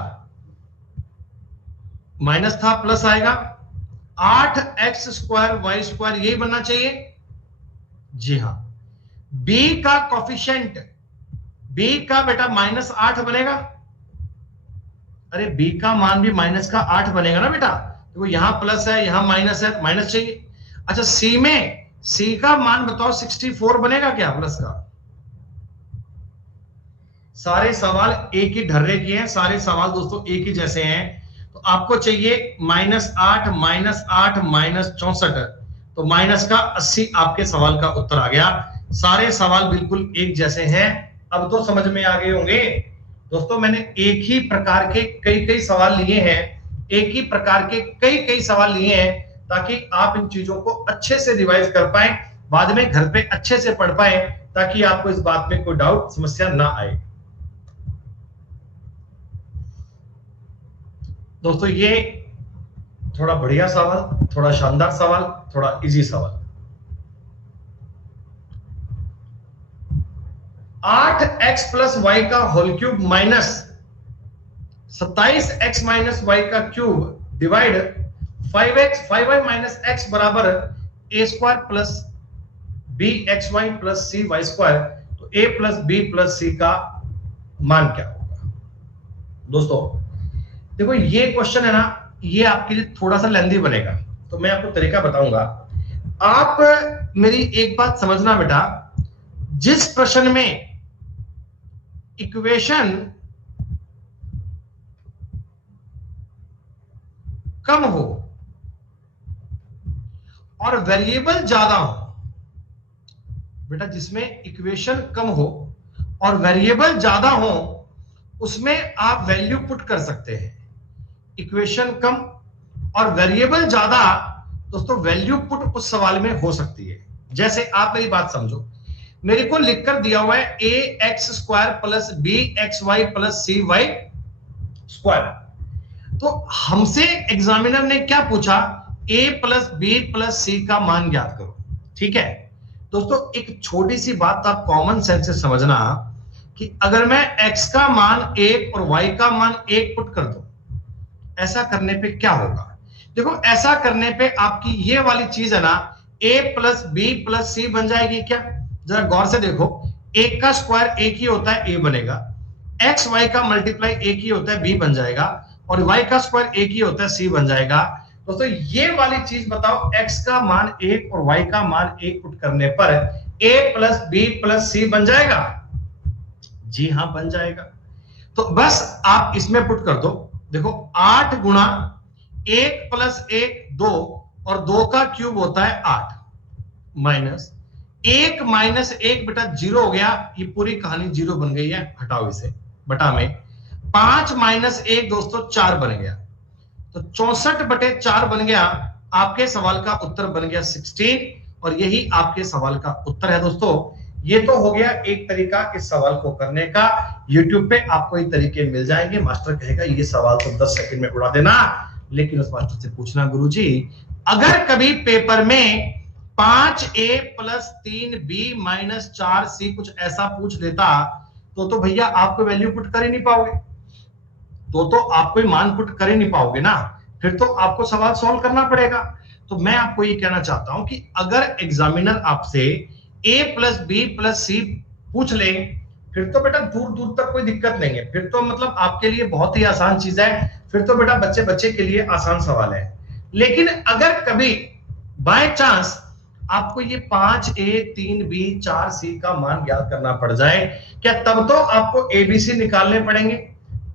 माइनस था प्लस आएगा, 8x² y², यही बनना चाहिए। जी हां, b का कोफिशिएंट, b का बेटा -8 बनेगा। अरे b का मान भी -8 बनेगा ना बेटा। तो यहां प्लस है, यहां माइनस है, माइनस चाहिए। अच्छा c में, c का मान बताओ 64 बनेगा क्या प्लस का? सारे सवाल एक ही ढर्रे के हैं, सारे सवाल दोस्तों एक ही जैसे हैं। तो आपको चाहिए -8 -8 -64, तो माइनस का 80 आपके सवाल का उत्तर आ गया। सारे सवाल बिल्कुल एक जैसे हैं। अब तो समझ में आ गए होंगे दोस्तों, मैंने एक ही प्रकार के कई सवाल लिए हैं, एक ही प्रकार के कई सवाल लिए हैं, ताकि आप इन चीजों को अच्छे से रिवाइज कर पाए, बाद में घर पे अच्छे से पढ़ पाए, ताकि आपको इस बात में कोई डाउट समस्या ना आए। दोस्तों ये थोड़ा बढ़िया सवाल, थोड़ा शानदार सवाल, थोड़ा इजी सवाल। 8x + y का whole cube minus 27x - y का क्यूब डिवाइड 5y - x बराबर a² + bxy + cy²। तो a + b + c का मान क्या होगा? दोस्तों देखो ये क्वेश्चन है ना, ये आपके लिए थोड़ा सा लेंथी बनेगा, तो मैं आपको तरीका बताऊंगा। आप मेरी एक बात समझना बेटा, जिस प्रश्न में इक्वेशन कम हो और वेरिएबल ज्यादा हो, बेटा जिसमें इक्वेशन कम हो और वेरिएबल ज्यादा हो, उसमें आप वैल्यू पुट कर सकते हैं। इक्वेशन कम और वेरिएबल ज्यादा, दोस्तों वैल्यू पुट उस सवाल में हो सकती है। जैसे आप मेरी बात समझो, मेरे को लिखकर दिया हुआ है ax² + bxy + cy²। तो हमसे एग्जामिनर ने क्या पूछा? a + b + c का मान ज्ञात करो। ठीक है दोस्तों, एक छोटी सी बात आप कॉमन सेंस से समझना कि अगर मैं x का मान 1 और y का मान 1 पुट कर दूं, ऐसा करने पे क्या होगा? देखो ऐसा करने पे आपकी ये वाली चीज है ना, a प्लस बी प्लस सी बन जाएगी क्या? जरा गौर से देखो, एक का स्क्वायर एक ही होता है, a बनेगा, एक्स वाई का मल्टीप्लाई एक ही होता है, b बन जाएगा, और y का स्क्वायर एक ही होता है, c बन जाएगा। दोस्तों ये वाली चीज बताओ, x का मान 1 और y का मान 1 पुट करने पर a प्लस बी प्लस सी बन जाएगा? जी हाँ बन जाएगा। तो बस आप इसमें पुट कर दो, देखो 8 गुणा 1 प्लस 1 2, और 2 का क्यूब होता है 8, माइनस 1 माइनस 1 बेटा 0 हो गया, ये पूरी कहानी 0 बन गई है, हटाओ इसे, बटा में 5 माइनस 1 दोस्तों 4 बन गया, तो 64/4 बन गया। आपके सवाल का उत्तर बन गया 16, और यही आपके सवाल का उत्तर है दोस्तों। ये तो हो गया एक तरीका इस सवाल को करने का। YouTube पे आपको ये तरीके मिल जाएंगे। मास्टर कहेगा ये सवाल तो 10 सेकंड में उड़ा देना, लेकिन उस मास्टर से पूछना गुरुजी अगर कभी पेपर में 5a plus 3b minus 4c कुछ ऐसा पूछ लेता, तो भैया आपको वैल्यू पुट कर ही नहीं पाओगे, तो आपको मान पुट कर ही नहीं पाओगे ना, फिर तो आपको सवाल सॉल्व करना पड़ेगा। तो मैं आपको ये कहना चाहता हूं कि अगर एग्जामिनर आपसे a प्लस बी प्लस सी पूछ ले, फिर तो बेटा दूर दूर तक कोई दिक्कत नहीं है, फिर तो मतलब आपके लिए बहुत ही आसान चीज है, फिर तो बेटा बच्चे बच्चे के लिए आसान सवाल है। लेकिन अगर कभी बाय चांस आपको ये 5a 3b 4c का मान ज्ञात करना पड़ जाए, क्या तब तो आपको एबीसी निकालने पड़ेंगे?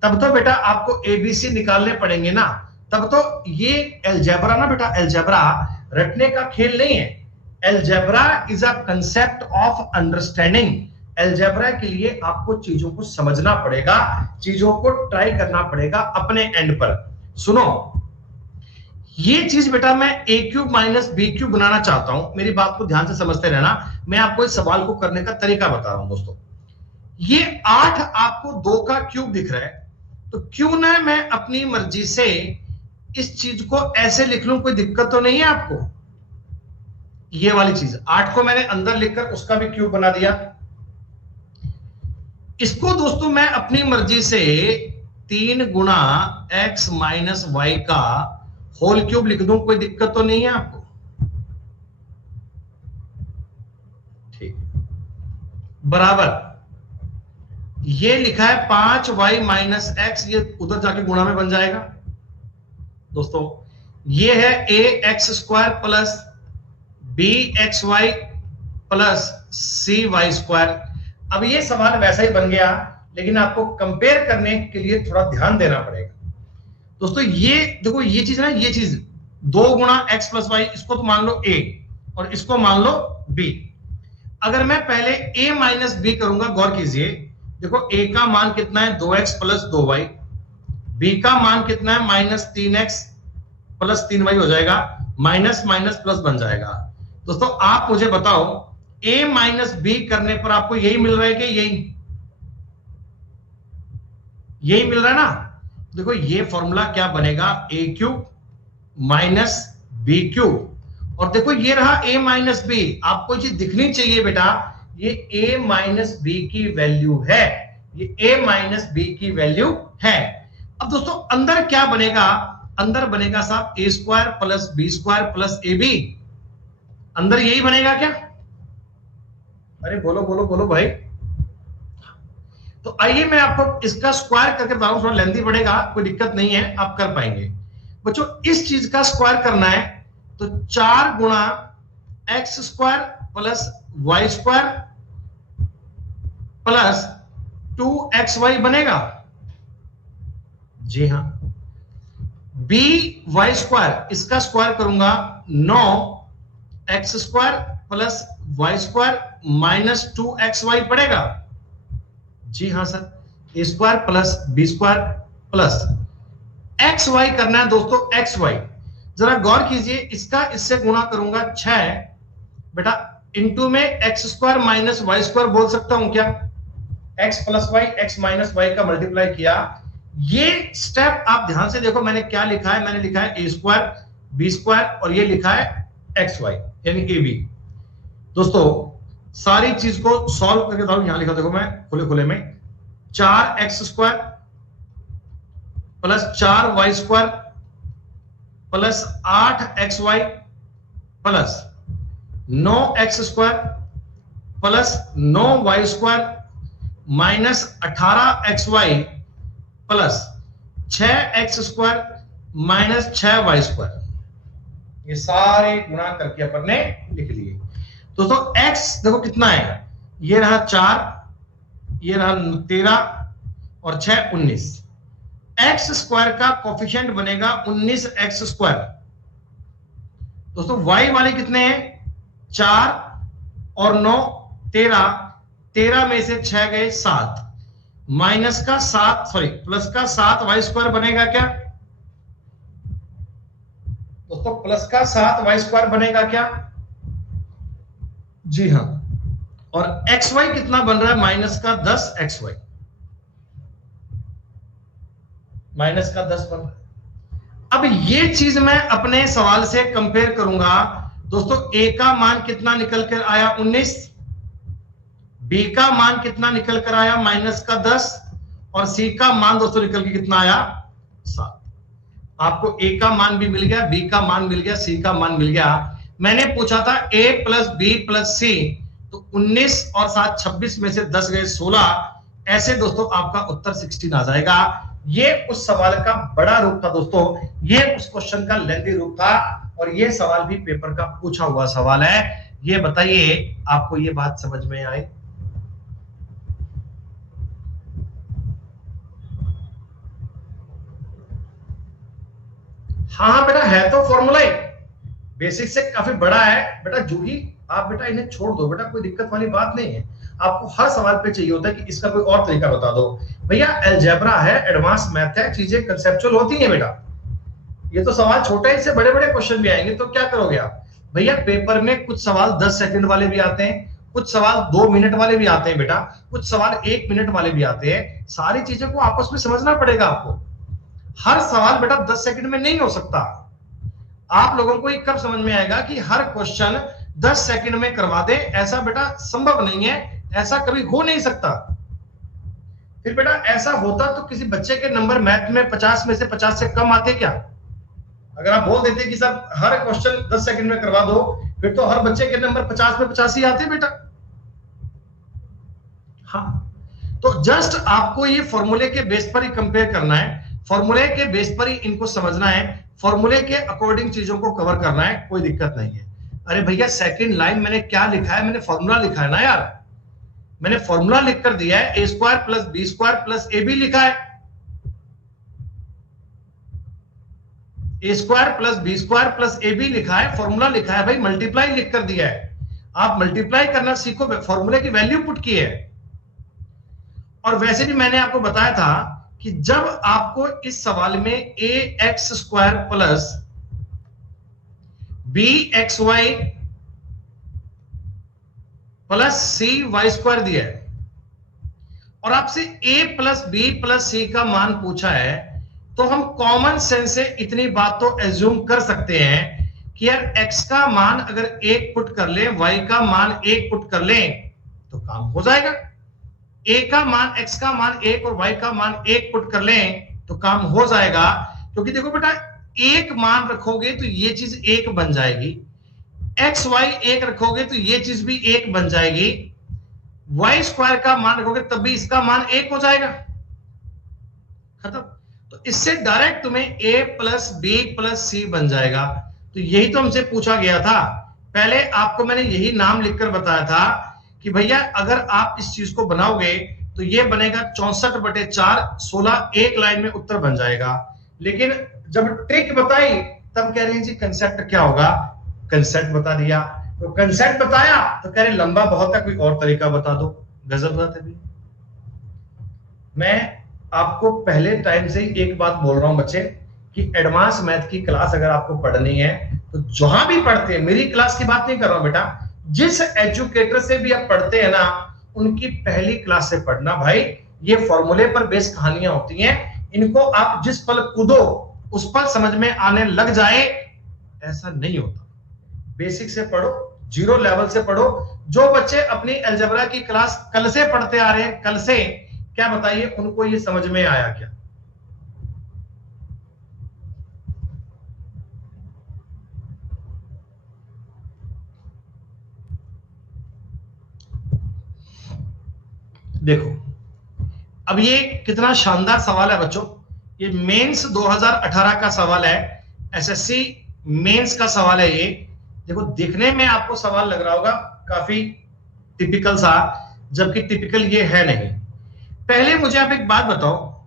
तब तो बेटा आपको एबीसी निकालने पड़ेंगे ना, तब तो ये अलजेब्रा ना बेटा, अलजेब्रा रटने का खेल नहीं है। Algebra is a concept of understanding. Algebra के लिए आपको चीजों को समझना पड़ेगा, चीजों को ट्राई करना पड़ेगा अपने एंड पर। सुनो, ये चीज बेटा मैं a cube minus B cube बनाना चाहता हूं, मेरी बात को ध्यान से समझते रहना, मैं आपको इस सवाल को करने का तरीका बता रहा हूं दोस्तों। ये 8 आपको 2 का क्यूब दिख रहा है, तो क्यों ना मैं अपनी मर्जी से इस चीज को ऐसे लिख लूं, कोई दिक्कत तो नहीं है आपको? ये वाली चीज 8 को मैंने अंदर लिखकर उसका भी क्यूब बना दिया। इसको दोस्तों मैं अपनी मर्जी से 3 गुणा x माइनस वाई का होल क्यूब लिख दूं, कोई दिक्कत तो नहीं है आपको? ठीक, बराबर ये लिखा है 5y माइनस एक्स, ये उधर जाके गुणा में बन जाएगा दोस्तों। ये है a X square plus b X Y plus c Y square. अब ये सवाल वैसा ही बन गया, लेकिन आपको कंपेयर करने के लिए थोड़ा ध्यान देना पड़ेगा दोस्तों। ये देखो, ये चीज ना, ये चीज 2 गुणा एक्स प्लस वाई, इसको तो मान लो a और इसको मान लो b। अगर मैं पहले a माइनस बी करूंगा, गौर कीजिए, देखो a का मान कितना है 2x प्लस 2y, b का मान कितना है माइनस 3x प्लस 3y हो जाएगा, माइनस माइनस प्लस बन जाएगा। दोस्तों आप मुझे बताओ, a माइनस बी करने पर आपको यही मिल रहा है कि यही मिल रहा है ना? देखो ये फॉर्मूला क्या बनेगा, a cube minus B cube, और देखो ये रहा a माइनस बी। आपको चीज दिखनी चाहिए बेटा, ये a माइनस बी की वैल्यू है, ये a माइनस बी की वैल्यू है। अब दोस्तों अंदर क्या बनेगा? अंदर बनेगा साहब a square plus B square plus A B. अंदर यही बनेगा क्या? अरे बोलो बोलो बोलो भाई। तो आइए मैं आपको इसका स्क्वायर करके बताऊं, थोड़ा लेंथी पड़ेगा, कोई दिक्कत नहीं है, आप कर पाएंगे बच्चों। इस चीज का स्क्वायर करना है तो 4 गुणा x square plus Y square plus 2xy बनेगा। जी हां, b वाई स्क्वायर, इसका स्क्वायर करूंगा 9x square plus Y square minus 2xy पड़ेगा। जी हां sir, a square plus B square plus x y करना है दोस्तों, एक्स वाई। जरा गौर कीजिए, इसका इससे गुणा करूंगा 6 बेटा, इंटू में X square minus Y square बोल सकता हूं क्या? X plus Y, x minus Y का मल्टीप्लाई किया। ये स्टेप आप ध्यान से देखो, मैंने क्या लिखा है, मैंने लिखा है ए स्क्वायर बी स्क्वायर और ये लिखा है एक्स वाई यानी ए बी। दोस्तों सारी चीज को सॉल्व करके बताऊं, यहां लिखा देखो मैं खुले खुले में, 4x square plus 4y square plus 8xy plus 9x² plus 9y² minus 18xy plus 6x² minus 6y²। ये सारे गुणा करके अपन ने लिख लिए। दोस्तों x देखो कितना है, ये रहा 4, ये रहा 13 और 6 19। x² का कोफिशिएंट बनेगा 19x²। दोस्तों y वाले कितने हैं, 4 और 9 13, 13 में से 6 गए 7, माइनस का 7 सॉरी प्लस का 7y² बनेगा क्या दोस्तों, प्लस का 7y² बनेगा क्या, जी हां। और xy कितना बन रहा है, माइनस का 10xy, माइनस का 10 बन रहा है। अब ये चीज मैं अपने सवाल से कंपेयर करूंगा। दोस्तों a का मान कितना निकल कर आया 19, b का मान कितना निकल कर आया माइनस का 10 और c का मान दोस्तों निकल के कितना आया 7। आपको a का मान भी मिल गया, b का मान मिल गया, c का मान मिल गया। मैंने पूछा था a plus b plus c, तो 19 और 7 26 में से 10 गए 16। ऐसे दोस्तों आपका उत्तर 16 आ जाएगा। ये उस सवाल का बड़ा रूप था दोस्तों, ये उस क्वेश्चन का लेंथी रूप था और ये सवाल भी पेपर का पूछा हुआ सवाल है। ये बताइए आपको ये बात समझ में आई? हाँ बेटा, है तो फॉर्मूला ही बेसिक से काफी बड़ा है बेटा। जूही आप बेटा इन्हें छोड़ दो बेटा, कोई दिक्कत वाली बात नहीं है। आपको हर सवाल पे चाहिए होता है कि इसका कोई और तरीका बता दो। भैया अलजेब्रा है, एडवांस मैथ है, चीजें कंसेप्चुअल होती हैं बेटा। ये तो सवाल छोटा है, इससे बड़े बड़े क्वेश्चन भी आएंगे, तो क्या करोगे आप? भैया पेपर में कुछ सवाल 10 सेकंड वाले भी आते हैं, कुछ सवाल 2 मिनट वाले भी आते हैं बेटा, कुछ सवाल 1 मिनट वाले भी आते हैं। सारी चीजों को आपस में समझना पड़ेगा आपको। हर सवाल बेटा 10 सेकंड में नहीं हो सकता। आप लोगों को कब समझ में आएगा कि हर क्वेश्चन 10 सेकंड में करवा दे? ऐसा बेटा संभव नहीं है, ऐसा कभी हो नहीं सकता। फिर बेटा ऐसा होता तो किसी बच्चे के नंबर मैथ में 50 में से 50 से कम आते क्या? अगर आप बोल देते कि सर हर क्वेश्चन 10 सेकंड में करवा दो, फिर तो हर बच्चे के नंबर 50 में 50 ही आते बेटा। हाँ, तो जस्ट आपको ये फॉर्मूले के बेस पर ही कंपेयर करना है, फॉर्मूले के बेस पर ही इनको समझना है, फॉर्मूले के अकॉर्डिंग चीजों को कवर करना है, कोई दिक्कत नहीं है। अरे भैया सेकंड लाइन मैंने क्या लिखा है? मैंने फॉर्मूला लिखा है ना यार, मैंने फॉर्मूला लिख कर दिया है। a² plus b² plus ab लिखा है, a² plus b² plus ab लिखा है, फॉर्मूला लिखा है भाई, मल्टीप्लाई लिख कर दिया है। आप मल्टीप्लाई करना सीखो, फॉर्मूले की वैल्यू पुट की है। और वैसे भी मैंने आपको बताया था कि जब आपको इस सवाल में ax² plus bxy plus cy² दिया है और आपसे a plus b plus c का मान पूछा है, तो हम कॉमन सेंस से इतनी बात तो एज्यूम कर सकते हैं कि यार x का मान अगर 1 पुट कर ले, y का मान 1 पुट कर ले तो काम हो जाएगा। a का मान, x का मान 1 और y का मान 1 पुट कर ले तो काम हो जाएगा। क्योंकि देखो बेटा एक मान रखोगे तो ये चीज 1 बन जाएगी, एक्स वाई 1 रखोगे तो ये चीज भी 1 बन जाएगी, y² का मान रखोगे तब भी इसका मान 1 हो जाएगा, खत्म। तो इससे डायरेक्ट तुम्हें a plus b plus c बन जाएगा। तो यही तो हमसे पूछा गया था। पहले आपको मैंने यही नाम लिखकर बताया था कि भैया अगर आप इस चीज को बनाओगे तो ये बनेगा 64/4, 16 एक लाइन में उत्तर बन जाएगा। लेकिन जब ट्रिक बताई तब कह रहे हैं जी कंसेप्ट क्या होगा, कंसेप्ट बता दिया। तो कंसेप्ट बताया तो कह रहे लंबा बहुत है, कोई और तरीका बता दो। गजब बात है भी। मैं आपको पहले टाइम से ही एक बात बोल रहा हूं बच्चे कि एडवांस मैथ की क्लास अगर आपको पढ़नी है तो जहां भी पढ़ते हैं, मेरी क्लास की बात नहीं कर रहा हूं बेटा, जिस एजुकेटर से भी आप पढ़ते हैं ना उनकी पहली क्लास से पढ़ना भाई। ये फॉर्मूले पर बेस कहानियां होती हैं, इनको आप जिस पल कूदो उस पल समझ में आने लग जाए, ऐसा नहीं होता। बेसिक से पढ़ो, 0 लेवल से पढ़ो। जो बच्चे अपनी अलजेब्रा की क्लास कल से पढ़ते आ रहे हैं, कल से, क्या बताइए उनको ये समझ में आया क्या? देखो, अब ये कितना शानदार सवाल है बच्चों। ये मेंस 2018 का सवाल है, एसएससी मेंस का सवाल है ये। देखो, दिखने में आपको सवाल लग रहा होगा काफी टिपिकल सा, जबकि टिपिकल ये है नहीं। पहले मुझे आप एक बात बताओ,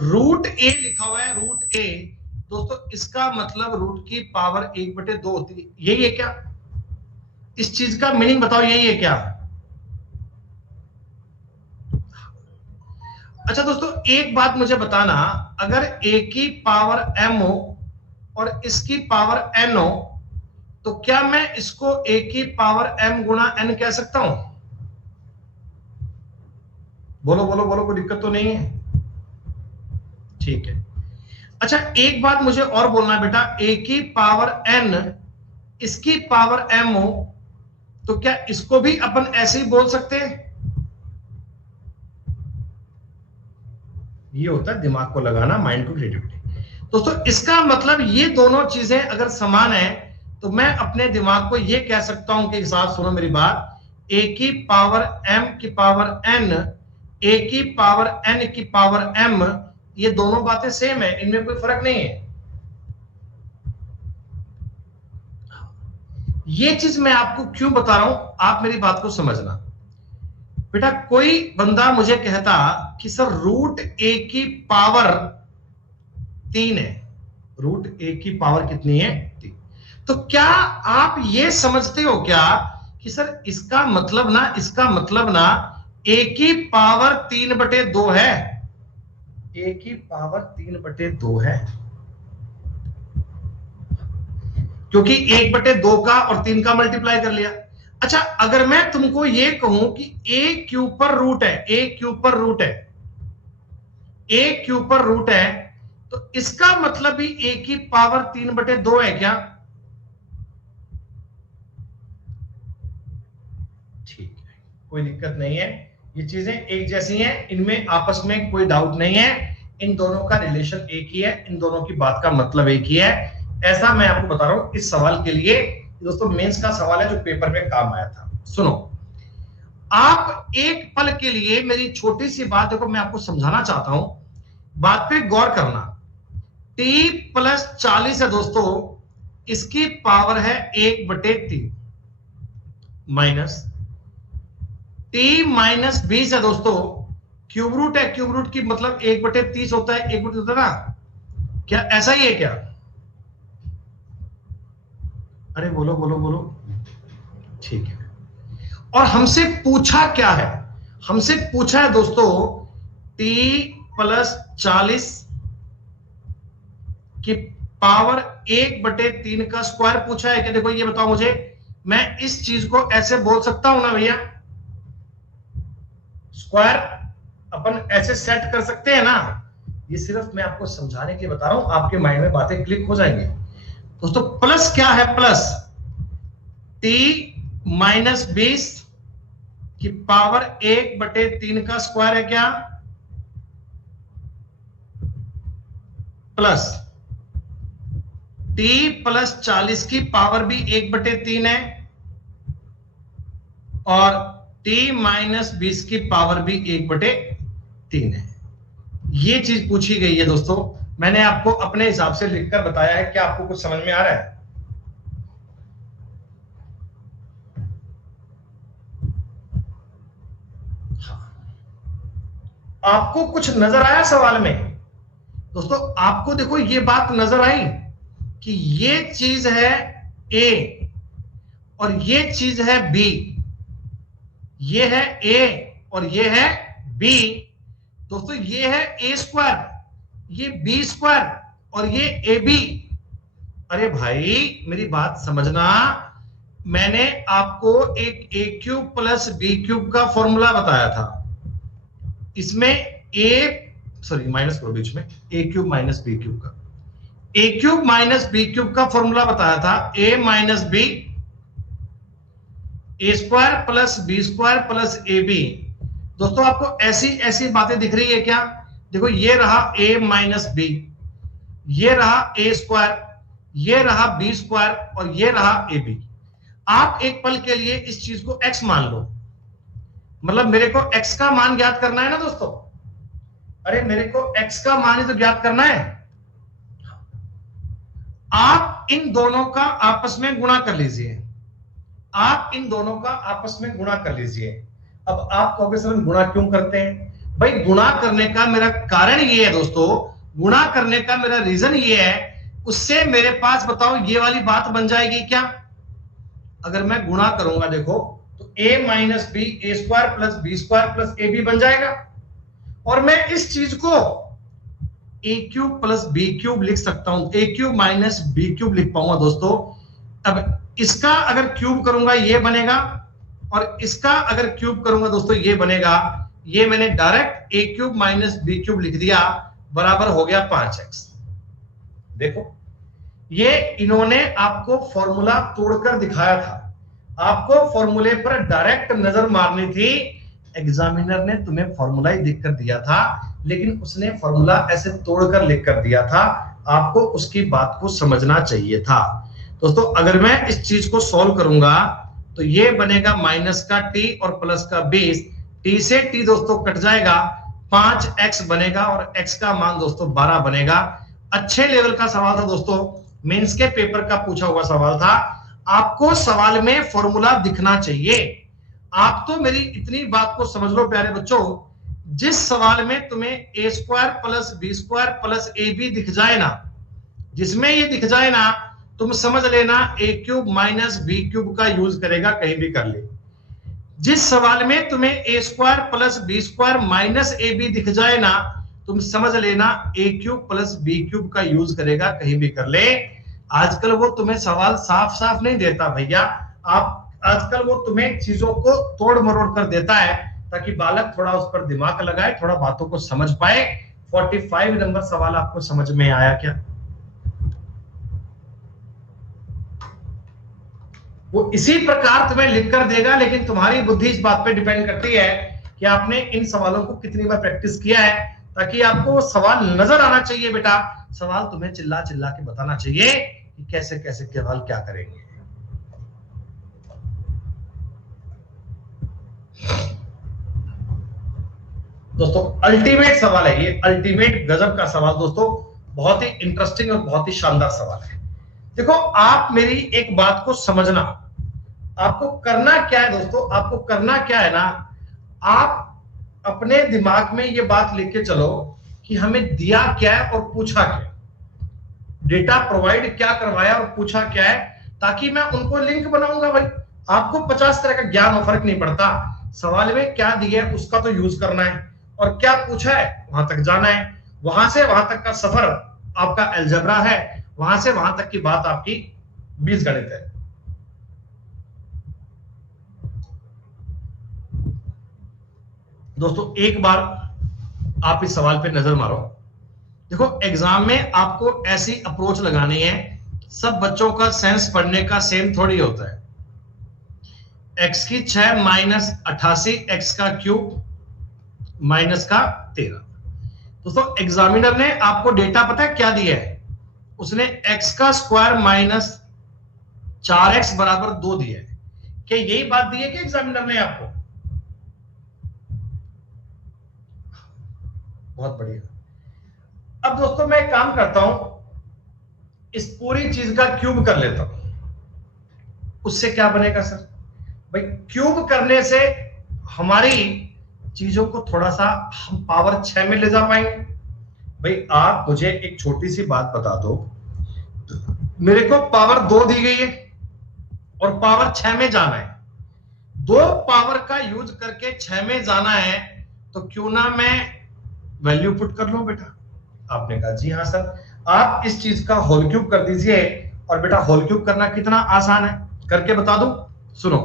रूट ए लिखा हुआ है, रूट ए दोस्तों, इसका मतलब रूट की पावर 1/2 होती है, यही है क्या? इस चीज का मीनिंग बताओ, यही है क्या? अच्छा दोस्तों, एक बात मुझे बताना, अगर ए की पावर m हो और इसकी पावर n हो, तो क्या मैं इसको a की पावर m गुणा n कह सकता हूं? बोलो बोलो बोलो, कोई दिक्कत तो नहीं है? ठीक है। अच्छा, एक बात मुझे और बोलना है बेटा, a की पावर n इसकी पावर m हो, तो क्या इसको भी अपन ऐसे ही बोल सकते हैं? ये होता है दिमाग को लगाना, माइंड को क्रिएटिविटी। दोस्तों, इसका मतलब ये दोनों चीजें अगर समान है, तो मैं अपने दिमाग को ये कह सकता हूं कि साथ सुनो मेरी बात, a की पावर m की पावर n, a की पावर n की पावर m, ये दोनों बातें सेम है, इनमें कोई फर्क नहीं है। ये चीज मैं आपको क्यों बता रहा हूं, आप मेरी बात को समझना बेटा। कोई बंदा मुझे कहता कि सर रूट ए की पावर 3 है, रूट ए की पावर कितनी है? 3। तो क्या आप ये समझते हो क्या कि सर इसका मतलब ना ए की पावर 3/2 है, ए की पावर 3/2 है, क्योंकि 1/2 का और 3 का मल्टीप्लाई कर लिया। अच्छा, अगर मैं तुमको ये कहूं कि ए क्यूब पर रूट है, ए क्यूब पर रूट है, ए क्यूब पर रूट है, तो इसका मतलब भी ए की पावर 3/2 है क्या? ठीक है, कोई दिक्कत नहीं है, ये चीजें एक जैसी हैं, इनमें आपस में कोई डाउट नहीं है, इन दोनों का रिलेशन एक ही है, इन दोनों की बात का मतलब एक ही है। ऐसा मैं आपको बता रहा हूं इस सवाल के लिए। दोस्तों, मेंस का सवाल है जो पेपर में काम आया था। सुनो, आप एक पल के लिए मेरी छोटी सी बात देखो, मैं आपको समझाना चाहता हूं, बात पे गौर करना। t+40 है दोस्तों, इसकी पावर है 1/3, माइनस t-20 है दोस्तों, क्यूब रूट है, क्यूब रूट की मतलब 1/30 होता है, 1/30 होता है ना? क्या ऐसा ही है क्या? अरे बोलो बोलो बोलो। ठीक है, और हमसे पूछा क्या है? हमसे पूछा है दोस्तों t+40 की पावर 1/3 का स्क्वायर पूछा है क्या? देखो, ये बताओ मुझे, मैं इस चीज को ऐसे बोल सकता हूं ना भैया? स्क्वायर अपन ऐसे सेट कर सकते हैं ना? ये सिर्फ मैं आपको समझाने के लिए बता रहा हूं, आपके माइंड में बातें क्लिक हो जाएंगी। दोस्तों, प्लस क्या है? प्लस t-20 की पावर 1/3 का स्क्वायर है क्या? प्लस t+40 की पावर भी 1/3 है, और t-20 की पावर भी 1/3 है। ये चीज पूछी गई है दोस्तों, मैंने आपको अपने हिसाब से लिखकर बताया है। क्या आपको कुछ समझ में आ रहा है? आपको कुछ नजर आया सवाल में? दोस्तों, आपको देखो ये बात नजर आई कि ये चीज है ए और ये चीज है बी, ये है ए और ये है बी। दोस्तों, ये है ए स्क्वायर, ये बी स्क्वायर और ये ए बी। अरे भाई, मेरी बात समझना, मैंने आपको एक a cube plus B cube का फॉर्मूला बताया था, इसमें माइनस करो बीच में, a cube minus B cube का, a cube minus B cube का फॉर्मूला बताया था, a minus B, A square plus B square plus A b. दोस्तों, आपको ऐसी ऐसी बातें दिख रही है क्या? देखो, ये रहा ए माइनस बी, ये रहा ए स्क्वायर, ये रहा बी स्क्वायर और ये रहा ए बी। आप एक पल के लिए इस चीज को एक्स मान लो। मतलब मेरे को x का मान ज्ञात करना है ना दोस्तों, अरे मेरे को x का मान ही तो ज्ञात करना है। आप इन दोनों का आपस में गुणा कर लीजिए, आप इन दोनों का आपस में गुणा कर लीजिए। अब आप कहोगे सर गुणा क्यों करते हैं? भाई गुणा करने का मेरा कारण ये है दोस्तों, गुणा करने का मेरा रीजन ये है, उससे मेरे पास बताओ ये वाली बात बन जाएगी क्या? अगर मैं गुणा करूंगा देखो तो a minus B A square plus B square plus A B बन जाएगा, और मैं इस चीज को A cube plus B cube लिख सकता हूं, A cube minus B cube लिख पाऊंगा दोस्तों। अब इसका अगर क्यूब करूंगा ये बनेगा, और इसका अगर क्यूब करूंगा दोस्तों ये बनेगा। ये मैंने डायरेक्ट ए क्यूब माइनस बी क्यूब लिख दिया, बराबर हो गया 5x। देखो ये इन्होंने आपको फॉर्मूला तोड़कर दिखाया था, आपको फॉर्मूले पर डायरेक्ट नजर मारनी थी। एग्जामिनर ने तुम्हें फॉर्मूला ही लिख कर दिया था, लेकिन उसने फॉर्मूला ऐसे तोड़कर लिख कर दिया था, आपको उसकी बात को समझना चाहिए था। दोस्तों अगर मैं इस चीज को सॉल्व करूंगा तो ये बनेगा माइनस का t और प्लस का 20, t से t दोस्तों कट जाएगा, 5x बनेगा और x का मान दोस्तों 12 बनेगा। अच्छे लेवल का सवाल था दोस्तों, मेंस के पेपर का पूछा हुआ सवाल था। आपको सवाल में फॉर्मूला दिखना चाहिए। आप तो मेरी इतनी बात को समझ लो प्यारे बच्चों, जिस सवाल में तुम्हें a square plus B square plus A b दिख जाए ना, जिसमें ये दिख जाए ना, तुम समझ लेना a cube minus B cube का यूज करेगा, कहीं भी कर ले। जिस सवाल में तुम्हें a square plus B square minus a b दिख जाए ना, तुम समझ लेना a cube plus B cube का यूज करेगा, कहीं भी कर ले। आजकल वो तुम्हें सवाल साफ साफ नहीं देता भैया, आप आजकल वो तुम्हें चीजों को तोड़ मरोड़ कर देता है, ताकि बालक थोड़ा उस पर दिमाग लगाए, थोड़ा बातों को समझ पाए। 45 नंबर सवाल आपको समझ में आया क्या? वो इसी प्रकार तुम्हें लिख कर देगा, लेकिन तुम्हारी बुद्धि इस बात पे डिपेंड करती है कि आपने इन सवालों को कितनी बार प्रैक्टिस किया है, ताकि आपको सवाल नजर आना चाहिए बेटा। सवाल तुम्हें चिल्ला चिल्ला के बताना चाहिए कि कैसे कैसे सवाल क्या करेंगे। दोस्तों अल्टीमेट सवाल है ये, अल्टीमेट गजब का सवाल दोस्तों, बहुत ही इंटरेस्टिंग और बहुत ही शानदार सवाल है। देखो आप मेरी एक बात को समझना, आपको करना क्या है दोस्तों, आपको करना क्या है ना, आप अपने दिमाग में ये बात लेके चलो कि हमें दिया क्या है और पूछा क्या, डेटा प्रोवाइड क्या करवाया और पूछा क्या है, ताकि मैं उनको लिंक बनाऊंगा। भाई आपको 50 तरह का ज्ञान हो, फर्क नहीं पड़ता, सवाल में क्या दिया है उसका तो यूज करना है, और क्या पूछा है वहां तक जाना है। वहां से वहां तक का सफर आपका अलजेब्रा है, वहां से वहां तक की बात आपकी बीजगणित है। दोस्तों एक बार आप इस सवाल पे नजर मारो। देखो एग्जाम में आपको ऐसी अप्रोच लगानी है, सब बच्चों का सेंस पढ़ने का सेम थोड़ी होता है। x की 6 माइनस 88, x का क्यूब माइनस का 13। दोस्तों एग्जामिनर ने आपको डेटा पता है क्या दिया है, उसने x का स्क्वायर माइनस 4x बराबर 2 दिया है। क्या यही बात दी है कि एग्जामिनर ने आपको? बहुत बढ़िया। अब दोस्तों मैं एक काम करता हूं, इस पूरी चीज का क्यूब कर लेता हूं, उससे क्या बनेगा सर? भाई क्यूब करने से हमारी चीजों को थोड़ा सा हम पावर 6 में ले जा पाएंगे। भाई आप मुझे एक छोटी सी बात बता दो, मेरे को पावर 2 दी गई है और पावर 6 में जाना है, 2 पावर का यूज करके 6 में जाना है, तो क्यों ना मैं वैल्यू पुट कर लो बेटा। आपने कहा जी हाँ सर, आप इस चीज का होल क्यूब कर दीजिए। और बेटा होल क्यूब करना कितना आसान है, करके बता दूं, सुनो।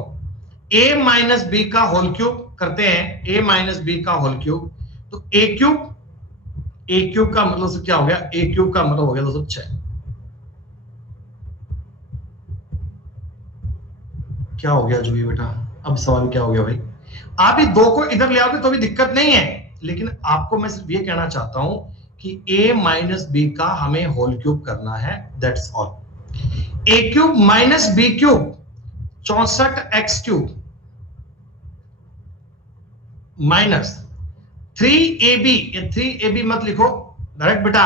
a माइनस बी का होल क्यूब करते हैं, a माइनस बी का होल क्यूब, तो a क्यूब का मतलब क्या हो गया, a क्यूब का मतलब हो गया दोस्तों 6। क्या हो गया जुगी बेटा, अब सवाल क्या हो गया भाई? आप ही 2 को इधर ले आओगे तो भी दिक्कत नहीं है, लेकिन आपको मैं सिर्फ ये कहना चाहता हूं कि a माइनस बी का हमें होल क्यूब करना है, that's all. a cube minus B cube 64x cube, minus 3ab, ये 3ab मत लिखो डायरेक्ट बेटा,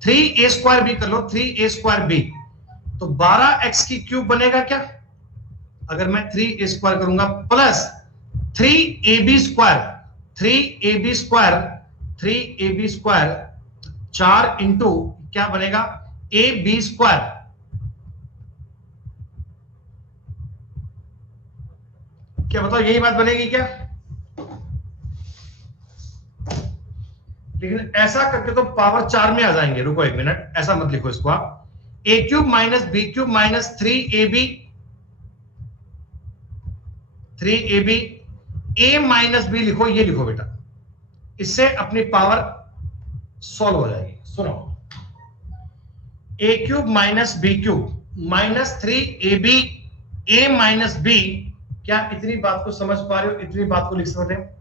3a² b कर लो, 3a² b, तो 12x की क्यूब बनेगा क्या, अगर मैं 3a² करूंगा, प्लस 3ab², 3ab², 4 इंटू क्या बनेगा, ab², क्या बताओ यही बात बनेगी क्या, लेकिन ऐसा करके तो पावर 4 में आ जाएंगे, रुको एक मिनट, ऐसा मत लिखो इसको आप, a³ minus b³ minus 3ab, a minus b लिखो, ये लिखो बेटा, इससे अपनी पावर सॉल्व हो जाएगी। सुनो, a³ minus b³ minus 3ab a minus b, क्या इतनी बात को समझ पा रहे हो, इतनी बात को लिख सकते हैं,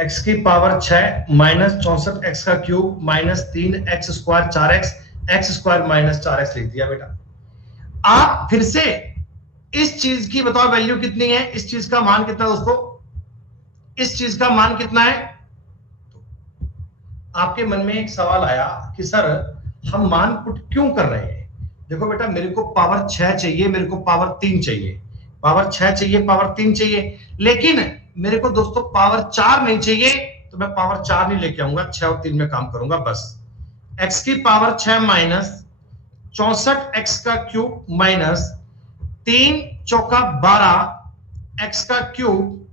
x की पावर 6 माइनस 64x का cube minus 3x² 4x, x² minus 4x लिख दिया बेटा। आप फिर से इस चीज की बताओ वैल्यू कितनी है, इस चीज का मान कितना दोस्तों, इस चीज का मान कितना है, आपके मन में एक सवाल आया कि सर हम मान पुट क्यों कर रहे हैं, देखो बेटा मेरे को पावर 6 चाहिए, मेरे को पावर 3 चाहिए, पावर 6 चाहिए, पावर 3 चाहिए, लेकिन मेरे को दोस्तों पावर 4 नहीं चाहिए, तो मैं पावर 4 नहीं लेके आऊंगा, 6 और 3 में काम करूंगा बस। x की पावर 6 माइनस 64x का क्यूब माइनस 3 चौका 12 x का क्यूब,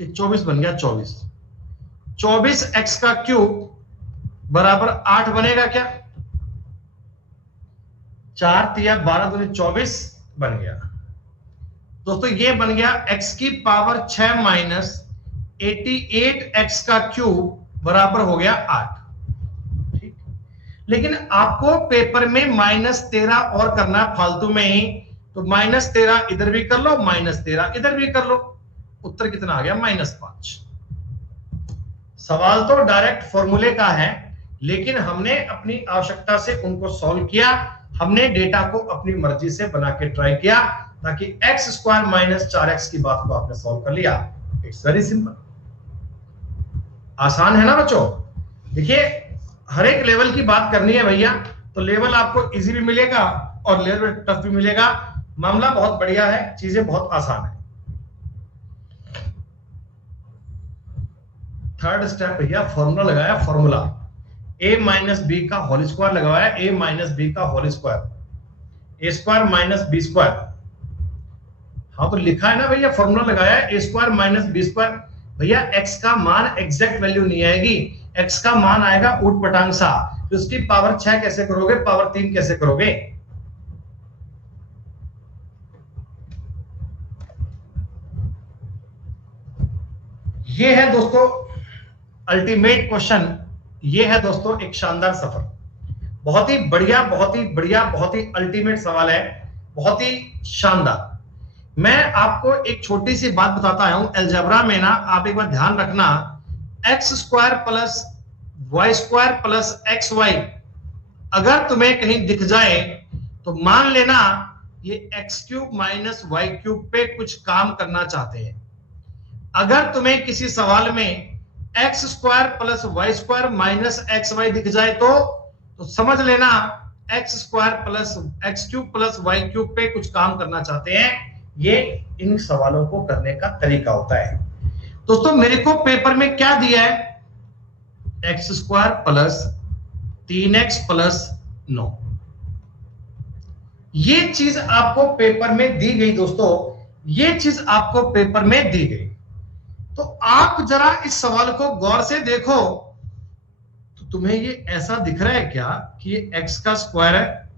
24 बन गया, 24x का क्यूब बराबर 8 बनेगा क्या, 4 तिया 12 दूनी 24 बन गया दोस्तों, ये बन गया x की पावर 6 माइनस 88x का क्यूब बराबर हो गया 8, ठीक। लेकिन आपको पेपर में -13 और करना है फालतू में ही, तो -13 इधर भी कर लो, -13 इधर भी कर लो, उत्तर कितना आ गया, -5। सवाल तो डायरेक्ट फॉर्मूले का है, लेकिन हमने अपनी आवश्यकता से उनको सॉल्व किया, हमने डेटा को अपनी मर्जी से बना के ट्राई किया, ताकि x² माइनस 4x की बात को आपने सॉल्व कर लिया। इट्स वेरी सिंपल, आसान है ना बच्चों। देखिए हर एक लेवल की बात करनी है भैया, तो लेवल आपको इजी भी मिलेगा और लेवल टफ भी मिलेगा, मामला बहुत बढ़िया है, चीजें बहुत आसान है। थर्ड स्टेप भैया, फॉर्मूला लगाया, फॉर्मूला a माइनस बी का होल स्क्वायर लगाया, a माइनस बी का whole square, a² minus b², हाँ तो लिखा है ना भैया, फॉर्मूला लगाया a² माइनस b², भैया x का मान एग्जैक्ट वैल्यू नहीं आएगी, x का मान आएगा ऊटपटांग सा, तो उसकी पावर 6 कैसे करोगे, पावर 3 कैसे करोगे, ये है दोस्तों अल्टीमेट क्वेश्चन, ये है दोस्तों एक शानदार सफर, बहुत ही बढ़िया, बहुत ही बढ़िया, बहुत ही अल्टीमेट सवाल है, बहुत ही शानदार। मैं आपको एक छोटी सी बात बताता हूं, अलजेब्रा में ना आप एक बार ध्यान रखना, x² plus y² plus xy अगर तुम्हें कहीं दिख जाए तो मान लेना ये x³ माइनस y³ पे कुछ काम करना चाहते हैं। अगर तुम्हें किसी सवाल में x² plus y² minus xy दिख जाए तो समझ लेना x² plus x³ plus y³ पे कुछ काम करना चाहते हैं। ये इन सवालों को करने का तरीका होता है। दोस्तों मेरे को पेपर में क्या दिया है, x² प्लस 3x प्लस 9, ये चीज आपको पेपर में दी गई दोस्तों, ये चीज आपको पेपर में दी गई, तो आप जरा इस सवाल को गौर से देखो, तो तुम्हें ये ऐसा दिख रहा है क्या कि ये x का स्क्वायर है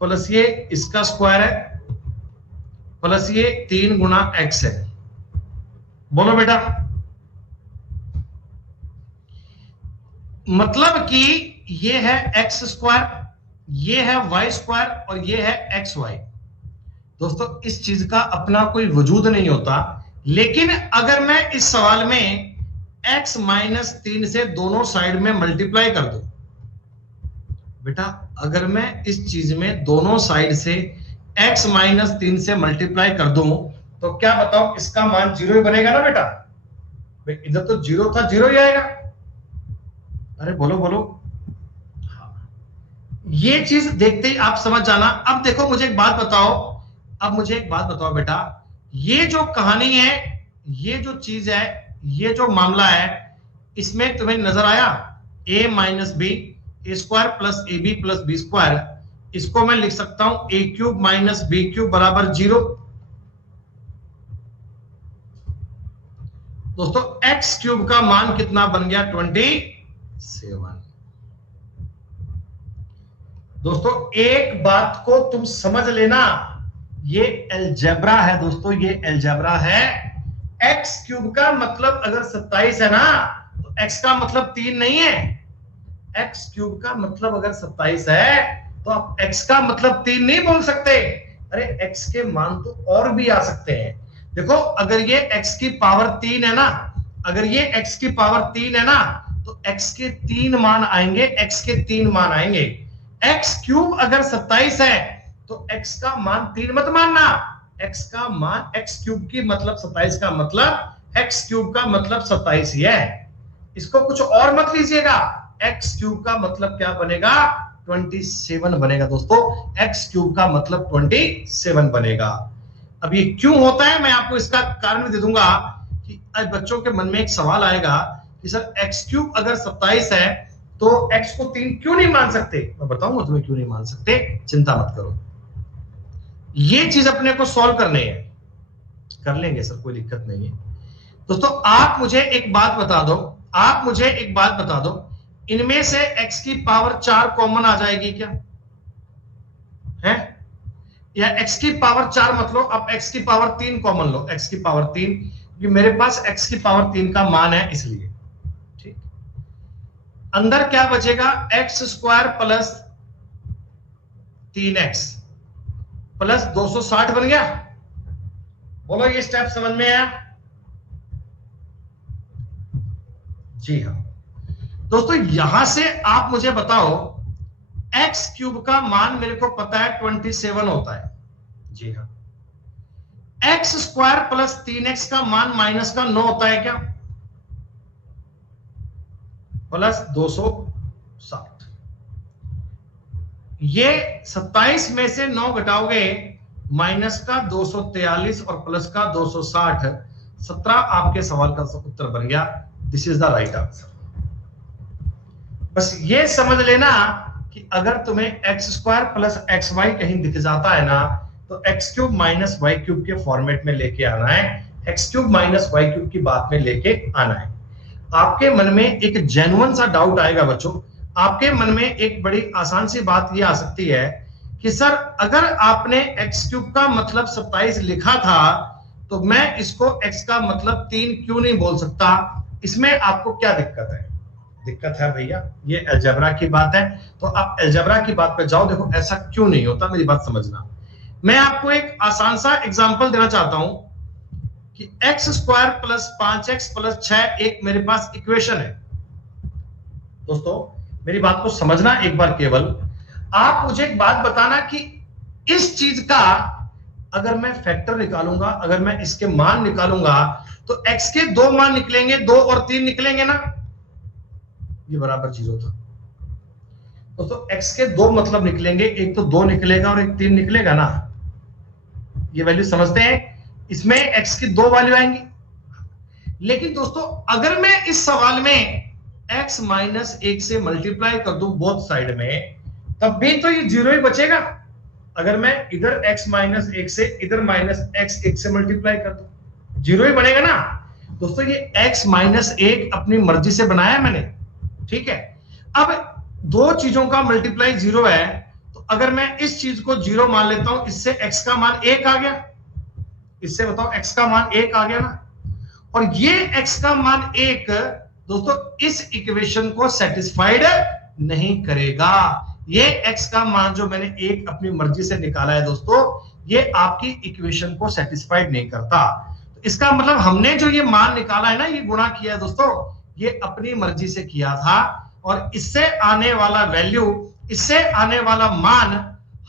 प्लस ये इसका स्क्वायर है प्लस ये 3 गुना x है, बोलो बेटा, मतलब कि ये है x², ये है y² और ये है xy। दोस्तों इस चीज का अपना कोई वजूद नहीं होता, लेकिन अगर मैं इस सवाल में x माइनस 3 से दोनों साइड में मल्टीप्लाई कर दूं, बेटा अगर मैं इस चीज में दोनों साइड से x माइनस 3 से मल्टीप्लाई कर दूं तो क्या बताओ, इसका मान 0 ही बनेगा ना बेटा? भाई इधर तो 0 था, 0 ही आएगा। अरे बोलो बोलो। ये चीज देखते ही आप समझ जाना। अब देखो मुझे एक बात बताओ, अब मुझे एक बात बताओ बेटा, ये जो कहानी है, ये जो चीज है, ये जो मामला है, इसमें तुम्हें नजर आया a minus B A square plus A B plus B square, इसको मैं लिख सकता हूं A cube minus B cube बराबर 0। दोस्तों एक्स क्यूब का मान कितना बन गया? 27। दोस्तों एक बात को तुम समझ लेना, ये अलजेब्रा है दोस्तों, ये अलजेब्रा है। एक्स क्यूब का मतलब अगर 27 है ना, तो एक्स का मतलब 3 नहीं है। एक्स क्यूब का मतलब अगर 27 है तो आप एक्स का मतलब 3 नहीं बोल सकते। अरे एक्स के मान तो और भी आ सकते हैं। देखो अगर ये एक्स की पावर 3 है ना, अगर ये एक्स की पावर 3 है ना, तो एक्स के 3 मान आएंगे, एक्स के 3 मान आएंगे। एक्स क्यूब अगर 27 है तो एक्स का मान 3 मत मानना। एक्स का मान, एक्स क्यूब की मतलब 27 का मतलब एक्स क्यूब का मतलब 27 ही है, इसको कुछ और मत लीजिएगा। एक्स क्यूब का मतलब क्या बनेगा? 27 बनेगा दोस्तों। एक्स क्यूब का मतलब 27 बनेगा। अब ये क्यों होता है मैं आपको इसका कारण भी दे दूंगा कि आज बच्चों के मन में एक सवाल आएगा कि सर एक्स क्यूब अगर 27 है तो एक्स को 3 क्यों नहीं मान सकते? मैं बताऊंगा तुम्हें क्यों नहीं मान सकते, चिंता मत करो। ये चीज अपने को सॉल्व करनी है, कर लेंगे सर, कोई दिक्कत नहीं है। दोस्तों आप मुझे एक बात बता दो, आप मुझे एक बात बता दो, इनमें से x की पावर 4 कॉमन आ जाएगी क्या है? या x की पावर 4 मतलब आप x की पावर 3 कॉमन लो, x की पावर 3, क्योंकि मेरे पास x की पावर 3 का मान है इसलिए। ठीक, अंदर क्या बचेगा? X square plus 3x plus 260 बन गया। बोलो ये स्टेप समझ में आया? जी हाँ दोस्तों, यहां से आप मुझे बताओ, एक्स क्यूब का मान मेरे को पता है 27 होता है। जी हाँ, एक्स स्क्वायर प्लस 3x का मान माइनस का 9 होता है क्या? प्लस 260। ये 27 में से 9 घटाओगे, माइनस का 243 और प्लस का 260, 17 आपके सवाल का उत्तर बन गया। This is the right answer. बस ये समझ लेना कि अगर तुम्हें X square plus x Y कहीं दिख जाता है ना, तो X cube minus Y cube के फॉर्मेट में लेके आना है, X cube minus Y cube की बात में लेके आना है। आपके मन में एक जेन्युइन सा डाउट आएगा बच्चों, आपके मन में एक बड़ी आसान सी बात ये आ सकती है कि सर अगर आपने एक्स क्यूब का मतलब 27 लिखा था, तो मैं इसको एक्स का मतलब 3 क्यों नहीं बोल सकता? इसमें आपको क्या दिक्कत है? दिक्कत है भैया, ये अलजेब्रा की बात है, तो आप अलजेब्रा की बात पे जाओ। देखो ऐसा क्यों नहीं होता, मेरी बात समझना। मैं आपको एक आसान सा एग्जांपल देना चाहता हूं कि x square plus 5x plus 6 एक मेरे पास इक्वेशन है। दोस्तों मेरी बात को समझना एक बार केवल। आप मुझे एक बात बताना कि इस चीज का अगर मैं फैक्टर निकालूंगा, अगर मैं इसके मान निकालूंगा, तो x के 2 मान निकलेंगे, 2 और 3 निकलेंगे ना, ये बराबर 0 था। दोस्तों x के 2 मतलब निकलेंगे, एक तो 2 निकलेगा और एक 3 निकलेगा ना, ये वैल्यू समझते हैं। इसमें x की 2 वैल्यू आएंगी। लेकिन दोस्तों अगर मैं इस सवाल में x माइनस 1 से मल्टीप्लाई कर दूं बोथ साइड में, तब भी तो ये 0 ही बचेगा। अगर मैं इधर x माइनस 1 से इधर माइनस x 1 से मल्टीप्लाई कर दूं, 0 ही बनेगा ना। दोस्तों ये x माइनस 1 अपनी मर्जी से बनाया है मैंने, ठीक है। अब दो चीजों का मल्टीप्लाई 0 है, तो अगर मैं इस चीज को 0 मान लेता हूं, इससे x का मान 1 आ गया, इससे बताओ x का मान 1 आ गया ना। और ये x का मान 1 दोस्तों इस इक्वेशन को सेटिस्फाइड नहीं करेगा। ये x का मान जो मैंने 1 अपनी मर्जी से निकाला है दोस्तों, ये आपकी इक्वेशन को सेटिस्फाइड नहीं करता। तो इसका मतलब हमने जो ये मान निकाला है ना, ये गुणा किया है दोस्तों, ये अपनी मर्जी से किया था, और इससे आने वाला वैल्यू, इससे आने वाला मान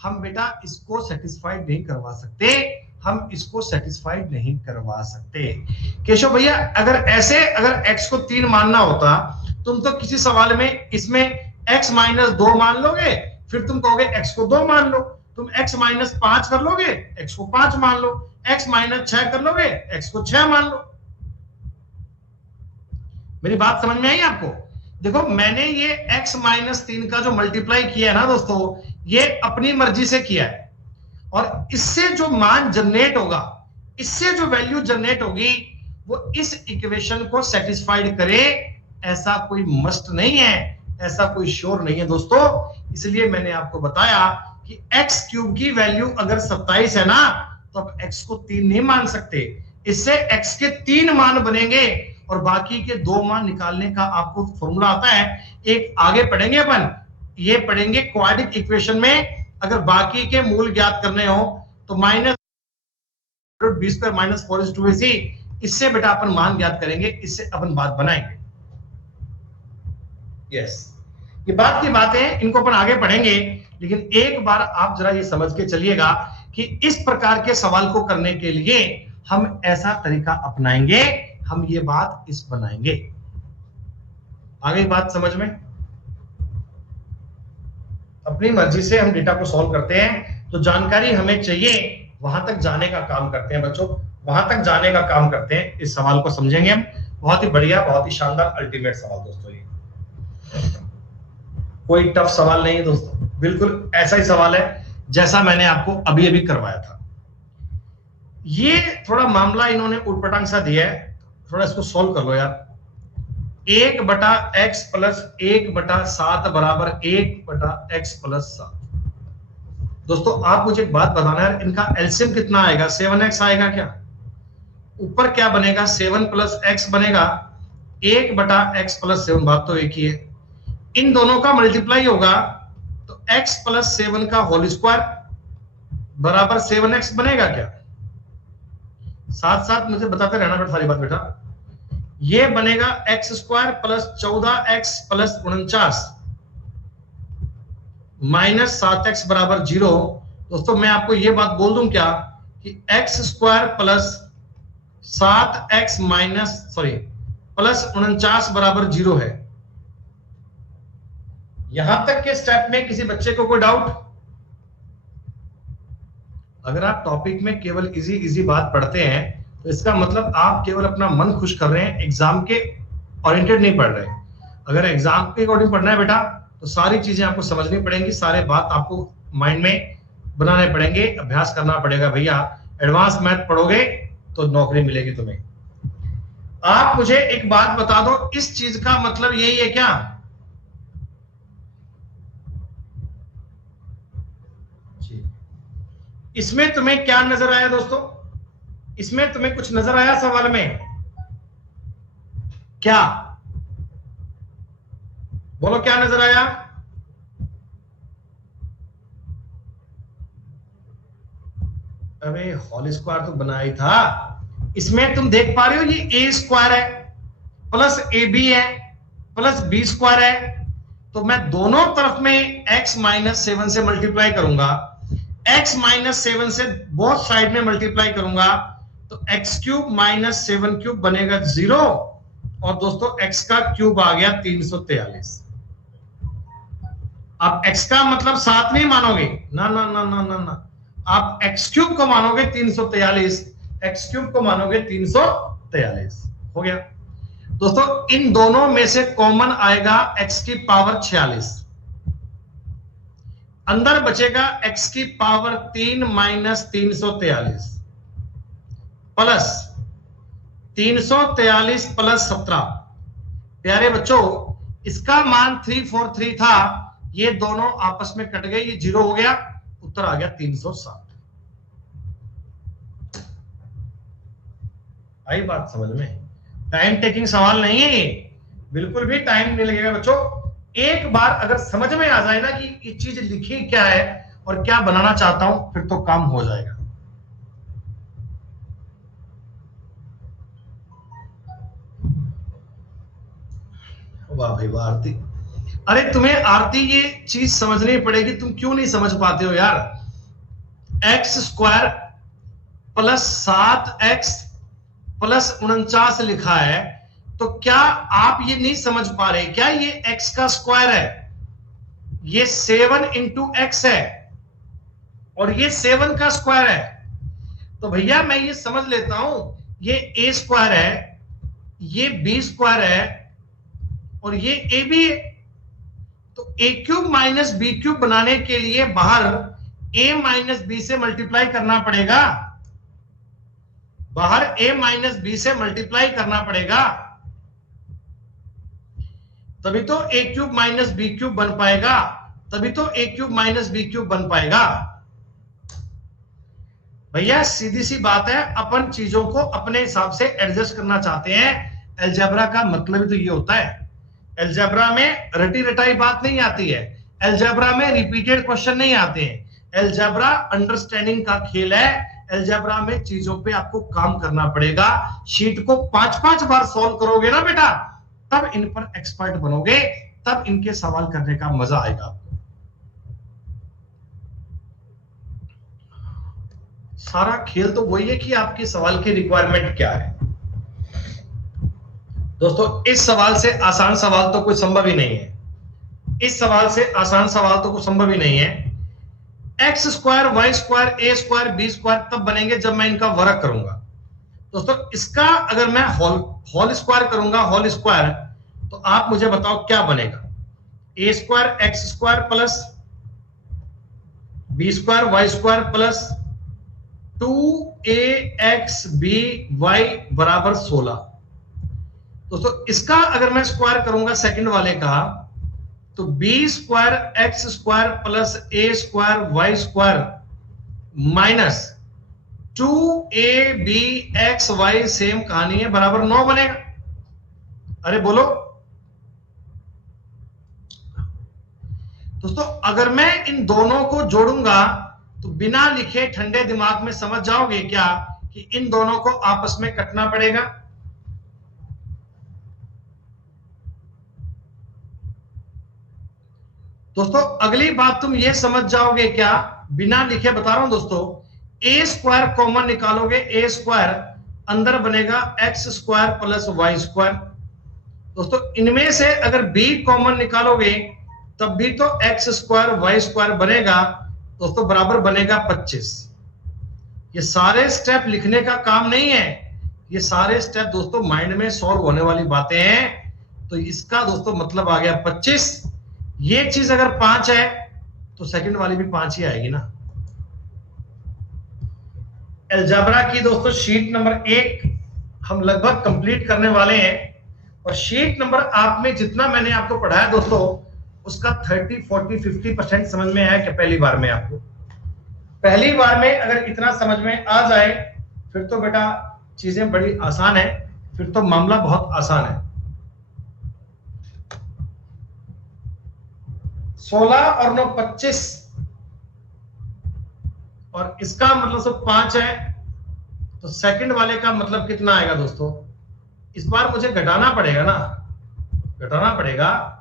हम बेटा इसको सेटिस्फाइड नहीं करवा सकते। हम इसको सेटिस्फाइड नहीं करवा सकते। केशव भैया अगर x को 3 मानना होता, तुम तो किसी सवाल में इसमें x माइनस 2 मान लोगे, फिर तुम कहोगे x को 2 मान लो, तुम x माइनस 5 कर लोगे, x को 5 मान लो, x माइनस 6 कर लोगे, x को 6 मान लो। मेरी बात समझ में आई आपको? देखो मैंने ये x माइनस 3 का जो मल्टीप्लाई किया है ना दोस्तों, ये अपनी मर्जी से किया है, और इससे जो मान जनरेट होगा, इससे जो वैल्यू जनरेट होगी, वो इस इक्वेशन को सेटिस्फाइड करे, ऐसा कोई मस्ट नहीं है, ऐसा कोई श्योर नहीं है दोस्तों। इसलिए मैंने आपको बताया कि x क्यूब की वैल्यू अगर 27 है ना, तो अब x को 3 नहीं मान सकते, इससे x के 3 मान बनेंगे, और बाकी के 2 मान निकालने का आपको फॉर्मूला आता है, एक आगे पढ़ेंगे अपन, ये पढ़ेंगे क्वाड्रेटिक इक्वेशन में। अगर बाकी के मूल ज्ञात करने हो तो minus b square minus 4ac, इससे बेटा अपन मान ज्ञात करेंगे, इससे अपन बात बनाएंगे। यस, ये बात की बातें इनको अपन आगे पढ़ेंगे, लेकिन एक बार आप जरा ये समझ के चलिएगा कि इस प्रकार के सवाल को करने के लिए हम ऐसा तरीका अपनाएंगे, हम ये बात इस बनाएंगे। आगे बात समझ में? अपनी मर्जी से हम डेटा को सॉल्व करते हैं, तो जानकारी हमें चाहिए, वहां तक जाने का काम करते हैं बच्चों, वहां तक जाने का काम करते हैं। इस सवाल को समझेंगे हम, बहुत ही बढ़िया, बहुत ही शानदार, अल्टीमेट सवाल दोस्तों। ये कोई टफ सवाल नहीं है दोस्तों, बिल्कुल ऐसा ही सवाल है जैसा मैंने आपको अभी अभी करवाया था। ये थोड़ा मामला इन्होंने उटपटांग सा दिया है, थोड़ा इसको सॉल्व कर लो यार। 1/x प्लस 1/7 बराबर 1/x प्लस 7। दोस्तों आप मुझे एक बात बताना यार, इनका एलसीएम कितना आएगा? 7x आएगा क्या? ऊपर क्या बनेगा? 7 प्लस x बनेगा, 1/x प्लस 7, बात तो एक ही है। इन दोनों का मल्टीप्लाई होगा तो x प्लस 7 का होल स्क्वायर बराबर 7x बनेगा क्या? साथ साथ मुझे बताते रहना बेटा सारी बात बेटा। ये बनेगा x square plus 14x plus 49 minus 7x बराबर 0। दोस्तों मैं आपको ये बात बोल दूं क्या कि x square plus 7x minus plus 49 बराबर 0 है। यहां तक के स्टेप में किसी बच्चे को कोई डाउट? अगर आप टॉपिक में केवल इजी बात पढ़ते हैं तो इसका मतलब आप केवल अपना मन खुश कर रहे हैं, एग्जाम के ओरिएंटेड नहीं पढ़ रहे। अगर एग्जाम के अकॉर्डिंग पढ़ना है बेटा तो सारी चीजें आपको समझनी पड़ेंगी, सारे बात आपको माइंड में बनाने पड़ेंगे, अभ्यास करना पड़ेगा भैया। एडवांस मैथ पढ़ोगे तो नौकरी मिलेगी तुम्हें। आप मुझे एक बात बता दो, इस चीज का मतलब यही है क्या? इसमें तुम्हें क्या नजर आया दोस्तों? इसमें तुम्हें कुछ नजर आया सवाल में? क्या बोलो, क्या नजर आया? अबे होल स्क्वायर तो बनाया ही था। इसमें तुम देख पा रहे हो ये a स्क्वायर है प्लस ab है प्लस b स्क्वायर है, तो मैं दोनों तरफ में x माइनस 7 से मल्टीप्लाई करूंगा, x माइनस 7 से बोथ साइड में मल्टीप्लाई करूंगा, तो x क्यूब माइनस 7 क्यूब बनेगा 0, और दोस्तों x का क्यूब आ गया 343। आप x का मतलब 7 नहीं मानोगे, ना ना ना ना ना ना, आप x क्यूब को मानोगे 343, x क्यूब को मानोगे 343। हो गया दोस्तों। इन दोनों में से कॉमन आएगा x की पावर 46, अंदर बचेगा x की पावर 3 माइनस 343 प्लस 343 प्लस 17। प्यारे बच्चों इसका मान 343 था, ये दोनों आपस में कट गए, ये 0 हो गया, उत्तर आ गया 360। आई बात समझ में? टाइम टेकिंग सवाल नहीं है, बिल्कुल भी टाइम नहीं लगेगा बच्चों। एक बार अगर समझ में आ जाए ना कि ये चीज लिखी क्या है और क्या बनाना चाहता हूं, फिर तो काम हो जाएगा। वाह भाई वाह आरती, अरे तुम्हें आरती ये चीज समझनी पड़ेगी, तुम क्यों नहीं समझ पाते हो यार? X square plus 7x plus 49 लिखा है, तो क्या आप ये नहीं समझ पा रहे क्या ये x का स्क्वायर है, ये 7 इंटू एक्स है और ये 7 का स्क्वायर है। तो भैया मैं ये समझ लेता हूं, ये a स्क्वायर है, ये b स्क्वायर है और ये a भी है। तो a cube minus B cube बनाने के लिए बाहर a माइनस बी से मल्टीप्लाई करना पड़ेगा, बाहर a माइनस बी से मल्टीप्लाई करना पड़ेगा, तभी तो a cube minus B cube बन पाएगा, तभी तो a cube minus B cube बन पाएगा। भैया सीधी सी बात है, अपन चीजों को अपने हिसाब से एडजस्ट करना चाहते हैं। अलजेब्रा का मतलब तो ये होता है, अलजेब्रा में रटी रटाई बात नहीं आती है, अलजेब्रा में रिपीटेड क्वेश्चन नहीं आते हैं, अलजेब्रा अंडरस्टैंडिंग का खेल है। अलजेब्रा में चीजों पे आपको काम करना पड़ेगा, शीट को 5-5 बार सॉल्व करोगे ना बेटा, तब इन पर एक्सपर्ट बनोगे, तब इनके सवाल करने का मजा आएगा आपको। सारा खेल तो वही है कि आपके सवाल की रिक्वायरमेंट क्या है। दोस्तों इस सवाल से आसान सवाल तो कोई संभव ही नहीं है, इस सवाल से आसान सवाल तो कोई संभव ही नहीं है। X square y square a square B square तब बनेंगे जब मैं इनका वर्ग करूंगा। दोस्तों इसका अगर मैं होल स्क्वायर करूंगा, होल स्क्वायर, तो आप मुझे बताओ क्या बनेगा। A square x square plus B square y square plus 2ax by बराबर 16। दोस्तों इसका अगर मैं स्क्वायर करूंगा सेकंड वाले का, तो b square x square plus a square y square minus 2abxy same कहानी है, बराबर 9 बनेगा। अरे बोलो दोस्तों, अगर मैं इन दोनों को जोड़ूंगा तो बिना लिखे ठंडे दिमाग में समझ जाओगे क्या कि इन दोनों को आपस में कटना पड़ेगा। दोस्तों अगली बात तुम ये समझ जाओगे क्या, बिना लिखे बता रहा हूं दोस्तों, ए स्क्वायर कॉमन निकालोगे, ए स्क्वायर अंदर बनेगा X square plus Y square. दोस्तों इनमें से अगर बी कॉमन निकालोगे तब भी तो एक्स स्क्वायर वाई स्क्वायर बनेगा, दोस्तों बराबर बनेगा 25। ये सारे स्टेप लिखने का काम नहीं है, ये सारे स्टेप दोस्तों माइंड में सॉल्व होने वाली बातें हैं। तो इसका दोस्तों मतलब आ गया 25। ये चीज अगर 5 है तो सेकंड वाली भी 5 ही आएगी ना। अलजेब्रा की दोस्तों शीट नंबर 1 हम लगभग कंप्लीट करने वाले हैं, और शीट नंबर आप में जितना मैंने आपको पढ़ाया दोस्तों उसका 30, 40, 50% समझ में आया क्या पहली बार में? आपको पहली बार में अगर इतना समझ में आ जाए फिर तो बेटा चीजें बड़ी आसान है, फिर तो मामला बहुत आसान है। 16 और 9 25, और इसका मतलब सब 5 है, तो सेकंड वाले का मतलब कितना आएगा दोस्तों? इस बार मुझे घटाना पड़ेगा ना, घटाना पड़ेगा।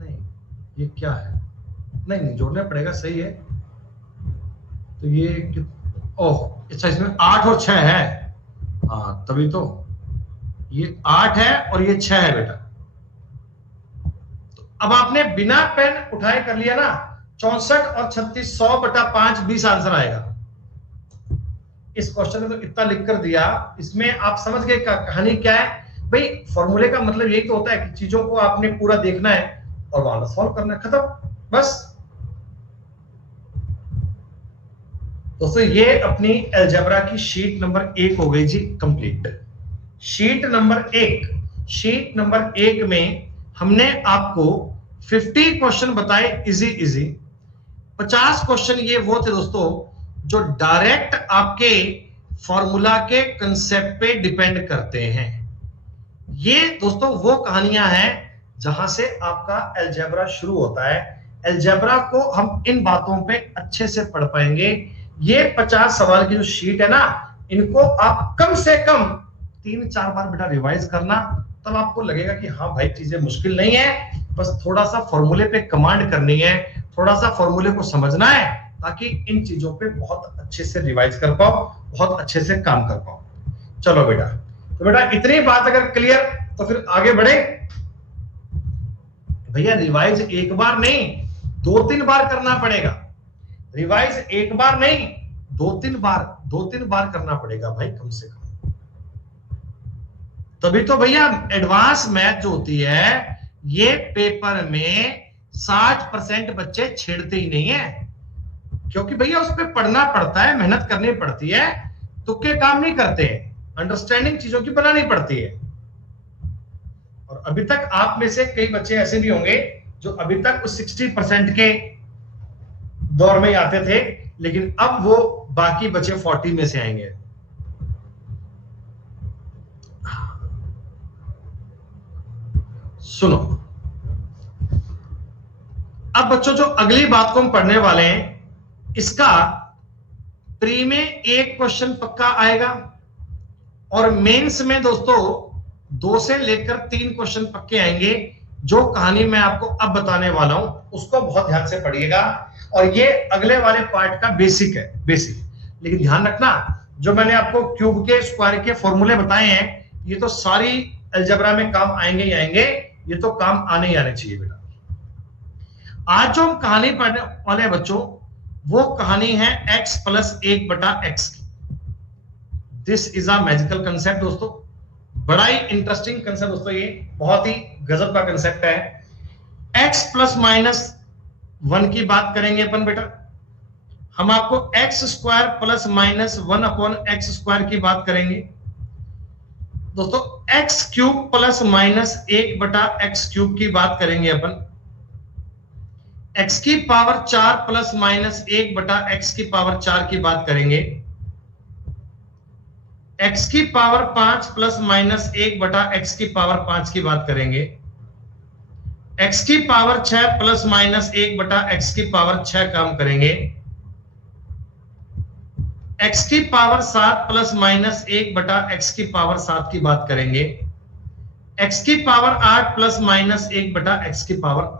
नहीं ये क्या है, नहीं जोड़ना पड़ेगा, सही है। तो ये ओह अच्छा, इसमें 8 और 6 है, हाँ तभी तो ये 8 है और ये 6 है बेटा। तो अब आपने बिना पेन उठाए कर लिया ना, 64 और 36 100/5 20 आंसर आएगा। इस क्वेश्चन में तो इतना लिख कर दिया, इसमें आप समझ गए कहानी क्या है भाई। फॉर्मूले का मतलब यही तो होता है कि चीजों को आपने पूरा देखना है और वहां सॉल्व करना है, खत्म बस। दोस्तों ये अपनी अलजेब्रा की शीट नंबर 1 हो गई जी कंप्लीट। शीट नंबर 1 में हमने आपको 50 क्वेश्चन बताए इजी। 50 क्वेश्चन ये वो थे दोस्तों जो डायरेक्ट आपके फॉर्मूला के कंसेप्ट पे डिपेंड करते हैं। ये दोस्तों वो कहानियां हैं जहां से आपका अलजेब्रा शुरू होता है। अलजेब्रा को हम इन बातों पे अच्छे से पढ़ पाएंगे। ये 50 सवाल की जो शीट है ना, इनको आप कम से कम 3-4 बार बेटा रिवाइज करना, तब आपको लगेगा कि हाँ भाई चीजें मुश्किल नहीं है, बस थोड़ा सा फॉर्मूले पे कमांड करनी है, थोड़ा सा फॉर्मूले को समझना है, ताकि इन चीजों पे बहुत अच्छे से रिवाइज कर पाओ, बहुत अच्छे से काम कर पाओ। चलो बेटा, तो बेटा इतनी बात अगर क्लियर, तो फिर आगे बढ़े। भैया रिवाइज एक बार नहीं, 2-3 बार करना पड़ेगा। रिवाइज एक बार नहीं, 2-3 बार करना पड़ेगा भाई, कम से कम। तभी तो भैया एडवांस मैथ जो होती है, ये पेपर में 60% बच्चे छेड़ते ही नहीं है, क्योंकि भैया उस पर पढ़ना पड़ता है, मेहनत करनी पड़ती है, तुक्के काम नहीं करते हैं, अंडरस्टैंडिंग चीजों की बनानी पड़ती है। और अभी तक आप में से कई बच्चे ऐसे भी होंगे जो अभी तक उस 60% के दौर में आते थे, लेकिन अब वो बाकी बचे 40 में से आएंगे। सुनो, अब बच्चों जो अगली बात को हम पढ़ने वाले हैं, इसका प्री में एक क्वेश्चन पक्का आएगा और मेंस में दोस्तों 2 से लेकर 3 क्वेश्चन पक्के आएंगे। जो कहानी मैं आपको अब बताने वाला हूं उसको बहुत ध्यान से पढ़िएगा, और ये अगले वाले पार्ट का बेसिक है, बेसिक। लेकिन ध्यान रखना, जो मैंने आपको क्यूब के, स्क्वायर के फॉर्मूले बताए हैं, ये तो सारी अलजेब्रा में काम आएंगे ही आएंगे, ये तो काम आने ही आने चाहिए बेटा। आज जो हम कहानी पढ़ने वाले हैं बच्चों, वो कहानी है x + 1/x की। This is a magical concept दोस्तों, बड़ा ही इंटरेस्टिंग कंसेप्ट दोस्तों, ये बहुत ही गजब का कंसेप्ट है। x ± 1 की बात करेंगे अपन बेटा, हम आपको x² ± 1/x² की बात करेंगे दोस्तों। x³ ± 1/x³ की बात करेंगे अपन। x की पावर 4 ± 1/x⁴ की बात करेंगे। x की पावर 5 ± 1/x⁵ की बात करेंगे। x की पावर 6 ± 1/x⁵ काम करेंगे। x की पावर 7 ± 1/x⁵ की बात करेंगे। x की पावर 8 ± 1/x⁵।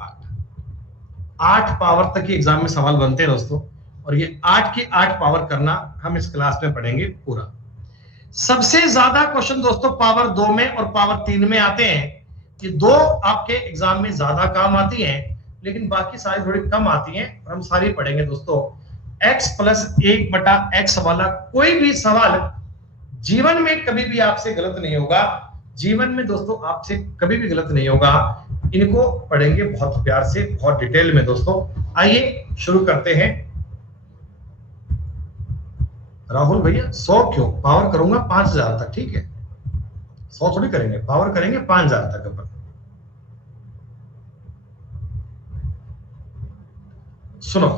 8 पावर तक की एग्जाम में सवाल बनते हैं दोस्तों, और ये 8 की 8 पावर करना हम इस क्लास में पढ़ेंगे पूरा। सबसे ज्यादा क्वेश्चन दोस्तों पावर 2 में और पावर 3 में आते हैं। ये 2 आपके एग्जाम में ज्यादा काम आती हैं, लेकिन बाकी सारी थोड़ी कम आती हैं, और हम सारी पढ़ेंगे दोस्तों। x + 1/x वाला कोई भी सवाल जीवन में कभी भी आपसे गलत नहीं होगा, जीवन में दोस्तों आपसे कभी भी गलत नहीं होगा। इनको पढ़ेंगे बहुत प्यार से, बहुत डिटेल में दोस्तों। आइए शुरू करते हैं। राहुल भैया 100 क्यों, पावर करूंगा 5000 तक, ठीक है? 100 थोड़ी करेंगे, पावर करेंगे 5000 तक अपन। सुनो,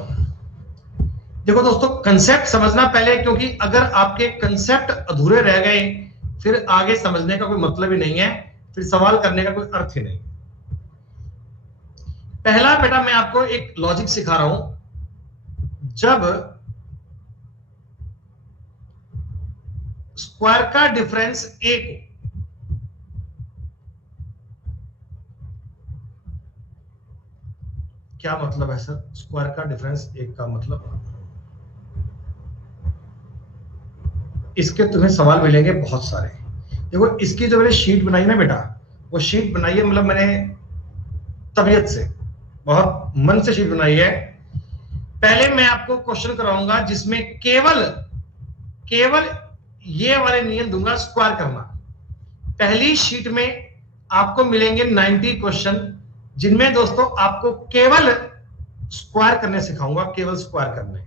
देखो दोस्तों, कंसेप्ट समझना पहले, क्योंकि अगर आपके कंसेप्ट अधूरे रह गए फिर आगे समझने का कोई मतलब ही नहीं है, फिर सवाल करने का कोई अर्थ ही नहीं। पहला बेटा मैं आपको एक लॉजिक सिखा रहा हूं। जब स्क्वायर का डिफरेंस 1 हो, क्या मतलब है सर स्क्वायर का डिफरेंस 1 का मतलब? इसके तुम्हें सवाल मिलेंगे बहुत सारे। देखो, इसकी जो मैंने शीट बनाई ना बेटा, वो शीट बनाई है, मतलब मैंने तबीयत से, बहुत मन से शीट बनाई है। पहले मैं आपको क्वेश्चन कराऊंगा जिसमें केवल ये वाले नियम दूंगा स्क्वायर करना। पहली शीट में आपको मिलेंगे 90 क्वेश्चन, जिनमें दोस्तों आपको केवल स्क्वायर करने सिखाऊंगा, केवल स्क्वायर करने।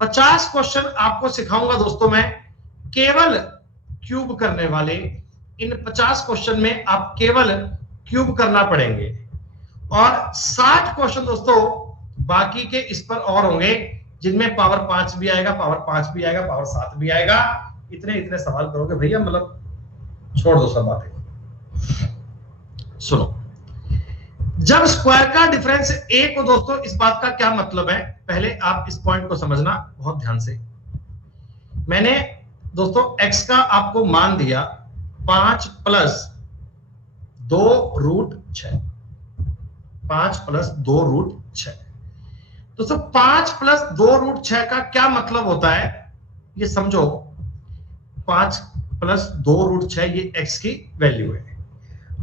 50 क्वेश्चन आपको सिखाऊंगा दोस्तों मैं केवल क्यूब करने वाले। इन 50 क्वेश्चन में आप केवल क्यूब करना पड़ेंगे, और 60 क्वेश्चन दोस्तों बाकी के इस पर और होंगे, जिनमें पावर 5 भी आएगा, पावर 5 भी आएगा, पावर 7 भी आएगा। इतने सवाल करोगे भैया, मतलब छोड़ दो सब बातें। सुनो, जब स्क्वायर का डिफरेंस 1 हो दोस्तों, इस बात का क्या मतलब है, पहले आप इस पॉइंट को समझना बहुत ध्यान से। मैंने दोस्तों x का आपको मान दिया 5 + 2√6, 5 + 2√6। दोस्तों 5 प्लस 2√6 का क्या मतलब होता है ये समझो। 5 प्लस 2√6 ये x की वैल्यू है।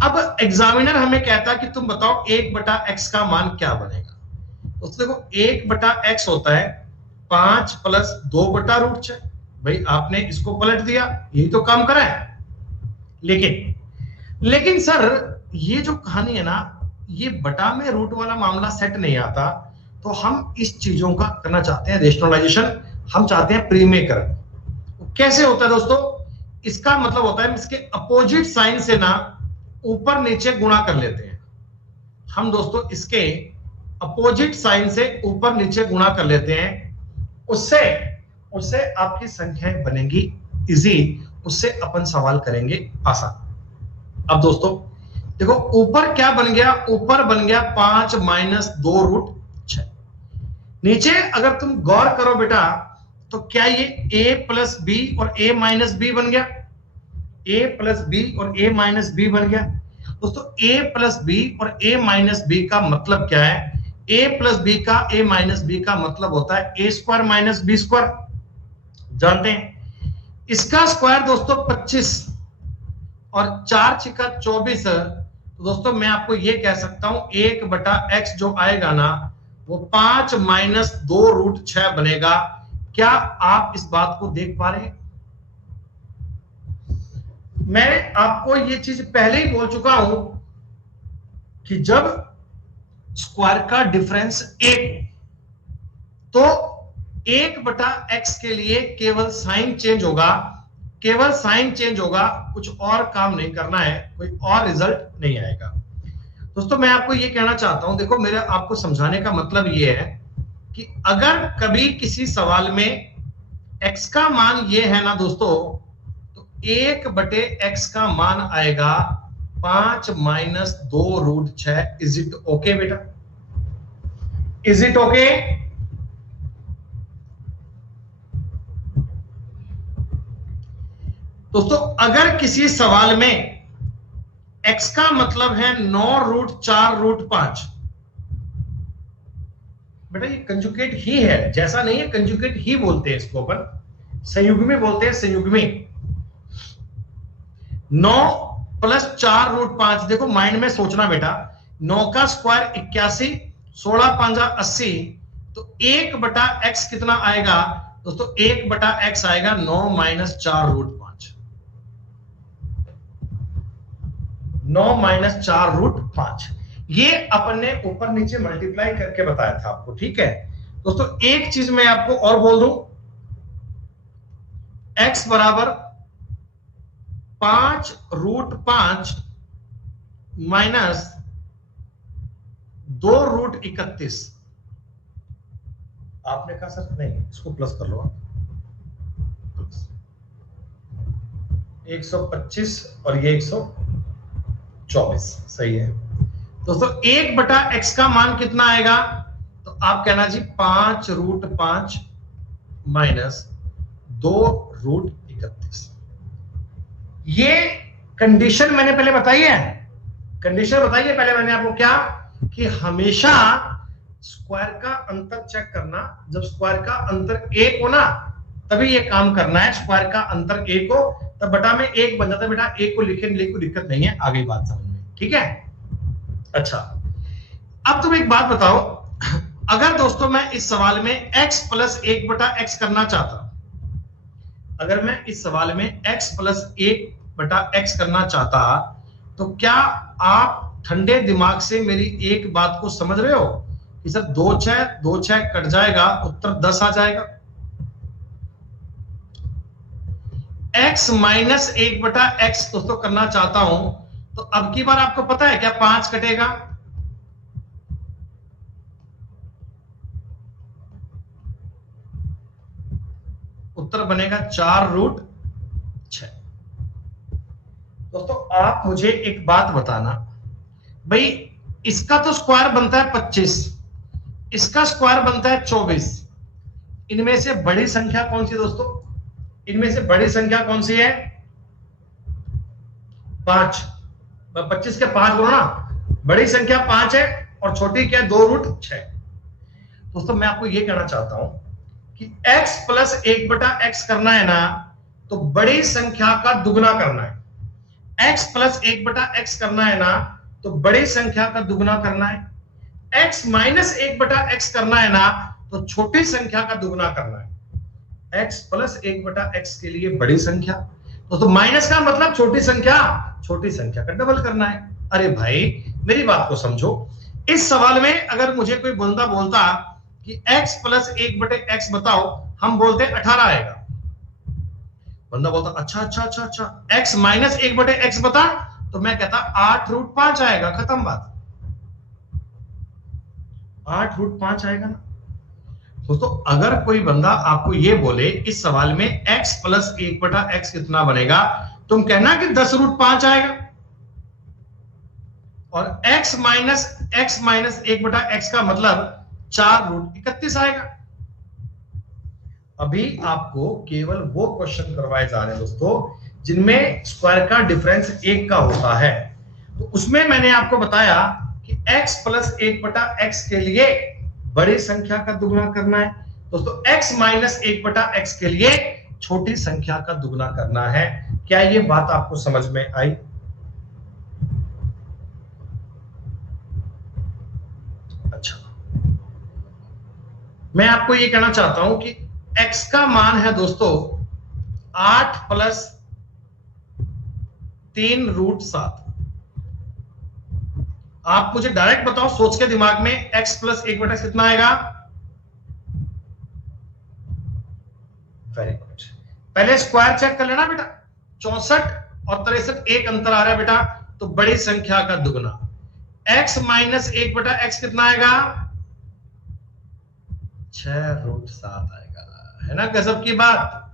अब एग्जामिनर हमें कहता है कि तुम बताओ 1/x का मान क्या बनेगा। दोस्तों देखो 1/x होता है 5 प्लस 2/√6। भाई आपने इसको पलट दिया, यही तो काम करा है। लेकिन सर ये जो कहानी है ना, ये बटा में रूट वाला मामला सेट नहीं आता, तो हम इस चीजों का करना चाहते हैं रेशनलाइजेशन, हम चाहते हैं प्रीमेकरण। कैसे होता है दोस्तों, इसका मतलब होता है इसके अपोजिट साइन से ना ऊपर नीचे गुणा कर लेते हैं हम दोस्तों, इसके अपोजिट साइन से ऊपर नीचे गुणा कर लेते हैं, उससे आपकी संख्याएं बनेंगी इजी, उससे अपन सवाल करेंगे आसान। अब दोस्तों देखो ऊपर क्या बन गया, ऊपर बन गया 5 माइनस 2√6। नीचे अगर तुम गौर करो बेटा तो क्या ये a प्लस बी और a माइनस बी बन गया, a प्लस बी और a माइनस बी बन गया। दोस्तों a प्लस बी और a माइनस बी का मतलब क्या है, a प्लस बी का a माइनस बी का मतलब होता है a square minus B square, जानते हैं। इसका स्क्वायर दोस्तों 25 और 4 छिका 24। तो दोस्तों मैं आपको ये कह सकता हूं 1/x जो आएगा ना वो 5 माइनस 2√6 बनेगा। क्या आप इस बात को देख पा रहे हैं? मैं आपको ये चीज पहले ही बोल चुका हूं कि जब स्क्वायर का डिफरेंस 1 तो 1/x के लिए केवल साइन चेंज होगा, केवल साइन चेंज होगा, कुछ और काम नहीं करना है, कोई और रिजल्ट नहीं आएगा। दोस्तों मैं आपको ये कहना चाहता हूं, देखो मेरा आपको समझाने का मतलब ये है कि अगर कभी किसी सवाल में x का मान ये है ना दोस्तों, तो 1/x का मान आएगा 5 माइनस 2√6। इज इट ओके बेटा? Is it okay? दोस्तों अगर किसी सवाल में x का मतलब है 9√4√5, बेटा ये कंजुगेट ही है, जैसा नहीं है, कंजुगेट ही बोलते हैं इसको, अपन संयुग्मी बोलते हैं, संयुग्मी। 9 प्लस 4√5, देखो माइंड में सोचना बेटा, 9 का स्क्वायर 81, 16 5 80, तो 1/x कितना आएगा दोस्तों? 1/x आएगा 9 माइनस 4√5, 9 माइनस 4√5। ये अपन ने ऊपर नीचे मल्टीप्लाई करके बताया था आपको, ठीक है दोस्तों। एक चीज मैं आपको और बोल दूं, x बराबर 5√5 माइनस 2√31। आपने कहा सर नहीं, इसको प्लस कर लो आप, 125 और ये 124, सही है दोस्तों। 1/x का मान कितना आएगा? तो आप कहना जी 5√5 माइनस 2√31। ये कंडीशन मैंने पहले बताई है, कंडीशन बताइए पहले मैंने आपको, क्या कि हमेशा स्क्वायर का अंतर चेक करना, जब स्क्वायर का अंतर 1 हो ना तभी ये काम करना है। स्क्वायर का अंतर 1 हो तब बटा में 1 बन जाता है बेटा, 1 को लिखे नहीं, कोई दिक्कत नहीं है, आगे बात समझ में, ठीक है। अच्छा अब तुम एक बात बताओ, अगर दोस्तों मैं इस सवाल में x प्लस 1/x करना चाहता, अगर मैं इस सवाल में x प्लस 1/x करना चाहता, तो क्या आप ठंडे दिमाग से मेरी एक बात को समझ रहे हो कि सर 2 6 कट जाएगा, उत्तर 10 आ जाएगा। x माइनस 1/x दोस्तों करना चाहता हूं, तो अब की बार आपको पता है क्या 5 कटेगा, उत्तर बनेगा 4√6। दोस्तों आप मुझे एक बात बताना, भाई इसका तो स्क्वायर बनता है 25, इसका स्क्वायर बनता है 24, इनमें से बड़ी संख्या कौन सी दोस्तों? इनमें से बड़ी संख्या कौन सी है? 5। 25 के 5 बोलो ना, बड़ी संख्या 5 है और छोटी क्या है? 2√6। दोस्तों मैं आपको ये कहना चाहता हूं कि x प्लस 1/x करना है ना, तो बड़ी संख्या का दुगना करना है। x प्लस 1/x करना है ना, तो बड़ी संख्या का दुगना करना है। x माइनस 1/x करना है ना, तो छोटी संख्या का दुगना करना है। x प्लस 1/x के लिए बड़ी संख्या, तो माइनस का मतलब छोटी संख्या का डबल करना है। अरे भाई मेरी बात को समझो, इस सवाल में अगर मुझे कोई बंदा बोलता कि x प्लस 1/x बताओ, हम बोलते 18 आएगा। बंदा बोलता अच्छा x माइनस 1/x बता, तो मैं कहता 8√5 आएगा, खत्म बात। 8√5 आएगा ना। दोस्तों अगर कोई बंदा आपको ये बोले इस सवाल में x प्लस 1/x कितना बनेगा, तुम कहना कि 10√5 आएगा, और x माइनस 1/x का मतलब 4√31 आएगा। अभी आपको केवल वो क्वेश्चन करवाए जा रहे हैं दोस्तों जिनमें स्क्वायर का डिफरेंस 1 का होता है। तो उसमें मैंने आपको बताया कि x प्लस 1/x के लिए बड़ी संख्या का दुगना करना है। दोस्तों x माइनस 1/x के लिए छोटी संख्या का दुगना करना है। क्या ये बात आपको समझ में आई? अच्छा, मैं आपको ये कहना चाहता हूं कि x का मान है दोस्तों 8 प्लस 3√7। आप मुझे डायरेक्ट बताओ सोच के दिमाग में, x प्लस 1/x कितना आएगा? Very good. पहले स्क्वायर चेक कर लेना बेटा। 64 और 63 एक अंतर आ रहा है बेटा, तो बड़ी संख्या का दुगना। x माइनस 1/x कितना आएगा? 6√7 आएगा। है ना गजब की बात?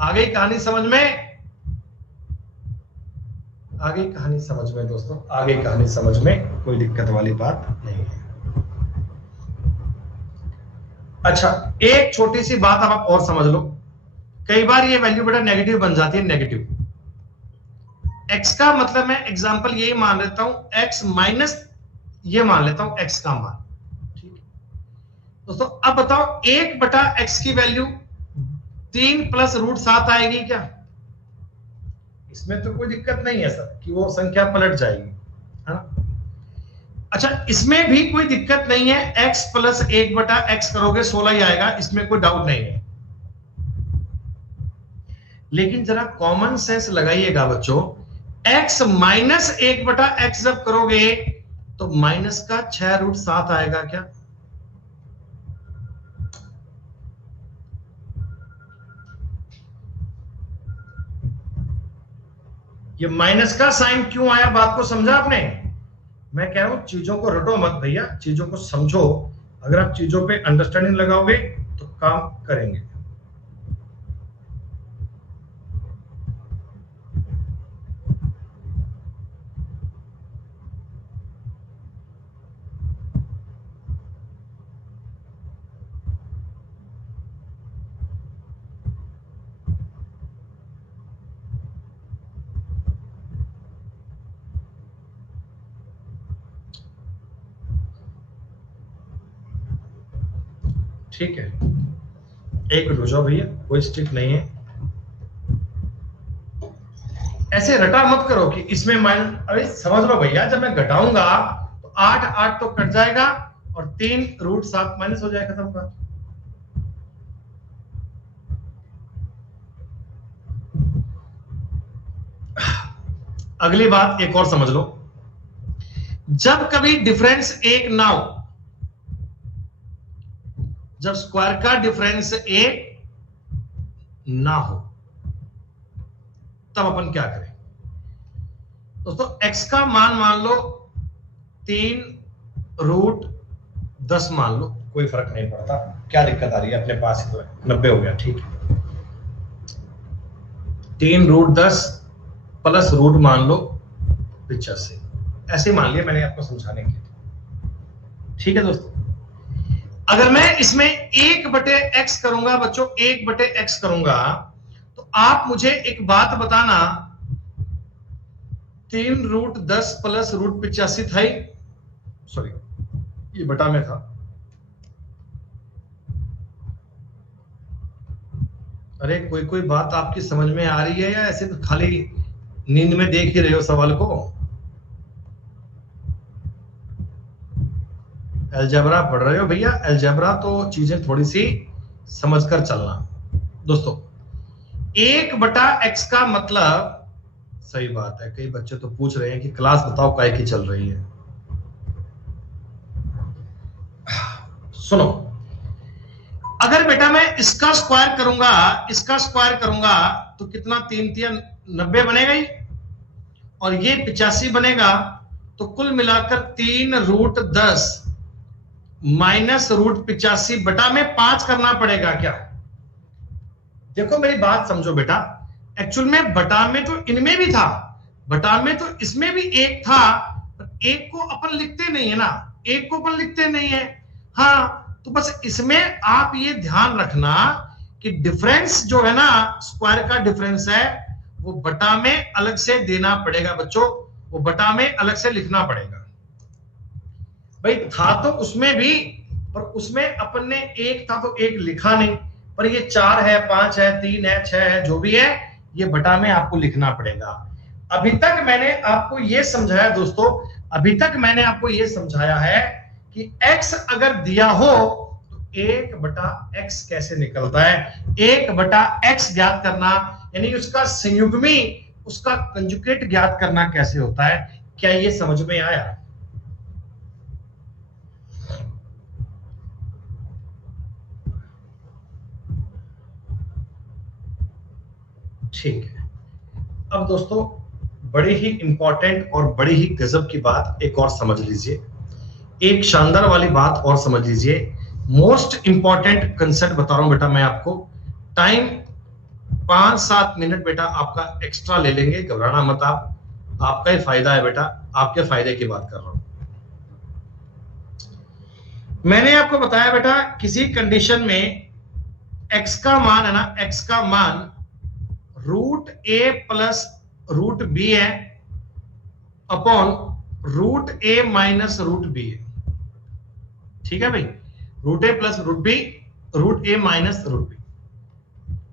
आ गई कहानी समझ में? आ गई कहानी समझ में दोस्तों? आ गई कहानी समझ में, कोई दिक्कत वाली बात नहीं है। अच्छा, एक छोटी सी बात आप और समझ लो। कई बार ये वैल्यू बेटा नेगेटिव बन जाती है। नेगेटिव x का मतलब मैं एग्जांपल यही मान लेता हूं, x माइनस ये मान लेता हूं x का मान। ठीक है दोस्तों, अब बताओ 1/x की वैल्यू 3 प्लस √7 आएगी क्या? इसमें तो कोई दिक्कत नहीं है सर कि वो संख्या पलट जाएगी, है ना? अच्छा, इसमें भी कोई दिक्कत नहीं है। x प्लस 1/x करोगे 16 ही आएगा, इसमें कोई डाउट नहीं है। लेकिन जरा कॉमन सेंस लगाइएगा बच्चों, x माइनस 1/x जब करोगे तो माइनस का 6√7 आएगा क्या? ये माइनस का साइन क्यों आया, बात को समझा आपने? मैं कह रहा हूं चीजों को रटो मत भैया, चीजों को समझो। अगर आप चीजों पे अंडरस्टैंडिंग लगाओगे तो काम करेंगे। ठीक है, एक मिनट रुक जाओ भैया, कोई स्ट्रिक्ट नहीं है। ऐसे रटा मत करो कि इसमें माइनस, अरे समझ लो भैया, जब मैं घटाऊंगा तो 8 तो कट जाएगा और 3√7 माइनस हो जाएगा, खत्म बात। अगली बात एक और समझ लो, जब कभी डिफरेंस 1 ना हो, जब स्क्वायर का डिफरेंस 1 ना हो, तब अपन क्या करें दोस्तों? x का मान लो 3√10 मान लो, कोई फर्क नहीं पड़ता, क्या दिक्कत आ रही है, अपने पास ही तो है, 90 हो गया, ठीक है। 3√10 प्लस रूट मान लो 85, ऐसे मान लिया मैंने आपको समझाने के लिए। ठीक है दोस्तों, अगर मैं इसमें 1/x करूंगा बच्चों, 1/x करूंगा, तो आप मुझे एक बात बताना, 3√10 प्लस √85 था ही, सॉरी ये बटा में था, अरे कोई कोई बात आपकी समझ में आ रही है या ऐसे तो खाली नींद में देख ही रहे हो सवाल को? अलजेब्रा पढ़ रहे हो भैया? अलजेब्रा तो चीजें थोड़ी सी समझकर चलना दोस्तों। 1/x का मतलब, सही बात है, कई बच्चे तो पूछ रहे हैं कि क्लास बताओ काय की चल रही है। सुनो, अगर बेटा मैं इसका स्क्वायर करूंगा तो कितना, 3×3 = 90 बनेगा ही, और ये 85 बनेगा, तो कुल मिलाकर 3√10 माइनस √85/5 करना पड़ेगा क्या? देखो मेरी बात समझो बेटा, एक्चुअल में बटा में तो इनमें भी था, बटा में तो इसमें भी एक था, एक को अपन लिखते नहीं है ना, एक को अपन लिखते नहीं है। हाँ, तो बस इसमें आप ये ध्यान रखना कि डिफरेंस जो है ना, स्क्वायर का डिफरेंस है, वो बटा में अलग से देना पड़ेगा बच्चों, वो बटा में अलग से लिखना पड़ेगा। भाई था तो उसमें भी, पर उसमें अपन ने एक था तो एक लिखा नहीं, पर ये 4 है, 5 है, 3 है, 6 है, जो भी है, ये बटा में आपको लिखना पड़ेगा। अभी तक मैंने आपको ये समझाया दोस्तों, अभी तक मैंने आपको ये समझाया है कि x अगर दिया हो तो 1/x कैसे निकलता है। 1/x ज्ञात करना, यानी उसका संयुग्मी, उसका कंजुगेट ज्ञात करना कैसे होता है, क्या ये समझ में आया? ठीक है। अब दोस्तों बड़ी ही इंपॉर्टेंट और बड़ी ही गजब की बात एक और समझ लीजिए, एक शानदार वाली बात और समझ लीजिए। मोस्ट इंपॉर्टेंट कंसेप्ट बता रहा हूं बेटा मैं आपको। टाइम 5-7 मिनट बेटा आपका एक्स्ट्रा ले लेंगे, घबराना मत आप, आपका ही फायदा है बेटा, आपके फायदे की बात कर रहा हूं। मैंने आपको बताया बेटा, किसी कंडीशन में x का मान है ना, x का मान √a प्लस √b है अपॉन √a माइनस √b है। ठीक है भाई, √a plus √b, √a minus √b।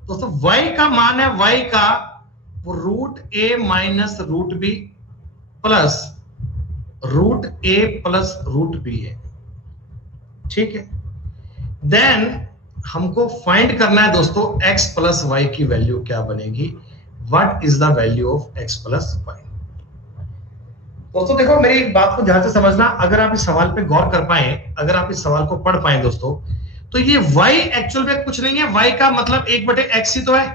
दोस्तों y का मान है, y का वो √a minus √b plus √a plus √b है। ठीक है, देन हमको फाइंड करना है दोस्तों x प्लस y की वैल्यू क्या बनेगी, what is the value of x plus y। दोस्तों देखो मेरी एक बात को ध्यान से समझना, अगर आप इस सवाल पे गौर कर पाए, अगर आप इस सवाल को पढ़ पाए दोस्तों, तो ये y एक्चुअल में कुछ नहीं है, y का मतलब 1/x ही तो है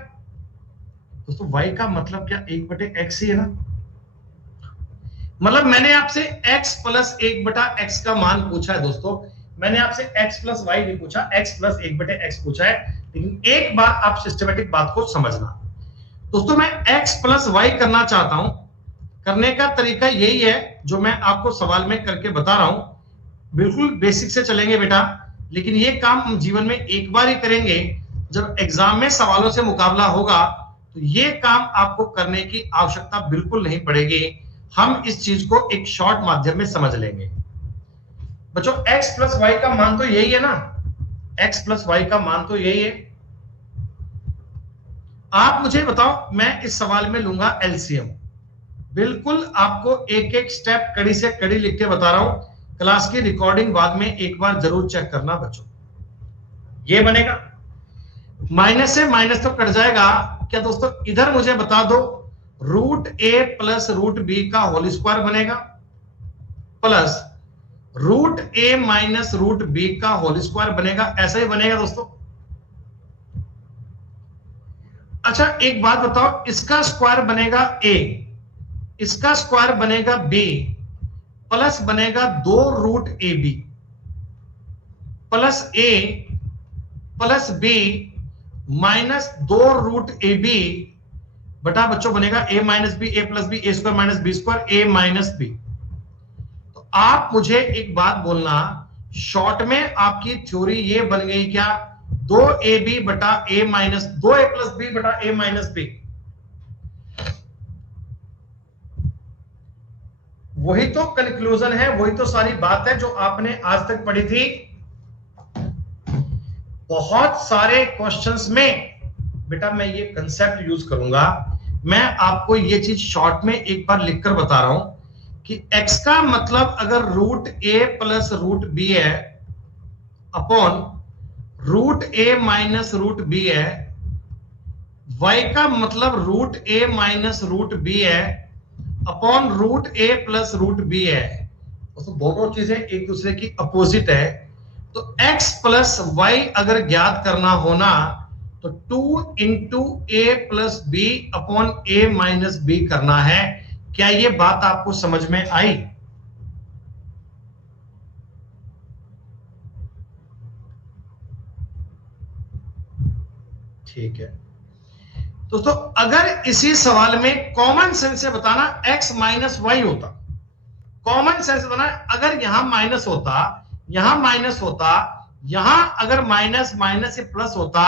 दोस्तों। y का मतलब क्या 1/x ही है ना, मतलब मैंने आपसे x प्लस 1/x का मान पूछा है दोस्तों, मैंने आपसे x प्लस y नहीं पूछा, x प्लस 1/x पूछा है। लेकिन एक बार आप सिस्टमेटिक बात को समझना दोस्तों, मैं x प्लस y करना चाहता हूं, करने का तरीका यही है जो मैं आपको सवाल में करके बता रहा हूं, बिल्कुल बेसिक से चलेंगे बेटा, लेकिन ये काम हम जीवन में एक बार ही करेंगे, जब एग्जाम में सवालों से मुकाबला होगा तो ये काम आपको करने की आवश्यकता बिल्कुल नहीं पड़ेगी, हम इस चीज को एक शॉर्ट माध्यम में समझ लेंगे। बच्चों x प्लस वाई का मान तो यही है ना, x प्लस वाई का मान तो यही है। आप मुझे बताओ, मैं इस सवाल में लूंगा एलसीएम, बिल्कुल आपको एक एक स्टेप कड़ी से कड़ी लिख के बता रहा हूं, क्लास की रिकॉर्डिंग बाद में एक बार जरूर चेक करना बच्चों। ये बनेगा, माइनस से माइनस तो कट जाएगा क्या दोस्तों, इधर मुझे बता दो √a प्लस √b का होल स्क्वायर बनेगा प्लस √a माइनस √b का होल स्क्वायर बनेगा, ऐसा ही बनेगा दोस्तों। अच्छा एक बात बताओ, इसका स्क्वायर बनेगा a, इसका स्क्वायर बनेगा b, प्लस बनेगा 2√ab plus a plus b minus 2√ab बटा बच्चों बनेगा a minus B, a plus B, a square minus B square, a minus B. तो आप मुझे एक बात बोलना, शॉर्ट में आपकी थ्योरी ये बन गई क्या, 2ab बटा a minus 2a plus B बटा a माइनस बी। वही तो कंक्लूजन है, वही तो सारी बात है जो आपने आज तक पढ़ी थी। बहुत सारे क्वेश्चंस में बेटा मैं ये कंसेप्ट यूज करूंगा, मैं आपको ये चीज शॉर्ट में एक बार लिखकर बता रहा हूं कि x का मतलब अगर root a plus root b है upon root a minus root b है, y का मतलब root a minus root b है upon root a plus root b है। तो दोनों चीजें एक दूसरे की अपोजिट है, तो x प्लस y अगर ज्ञात करना होना तो 2 इंटू ए प्लस बी अपॉन ए माइनस बी करना है। क्या ये बात आपको समझ में आई? ठीक है दोस्तों, अगर इसी सवाल में कॉमन सेंस से बताना x माइनस वाई होता, कॉमन सेंस बताना, अगर यहां माइनस होता, यहां माइनस होता, यहां अगर माइनस माइनस से प्लस होता,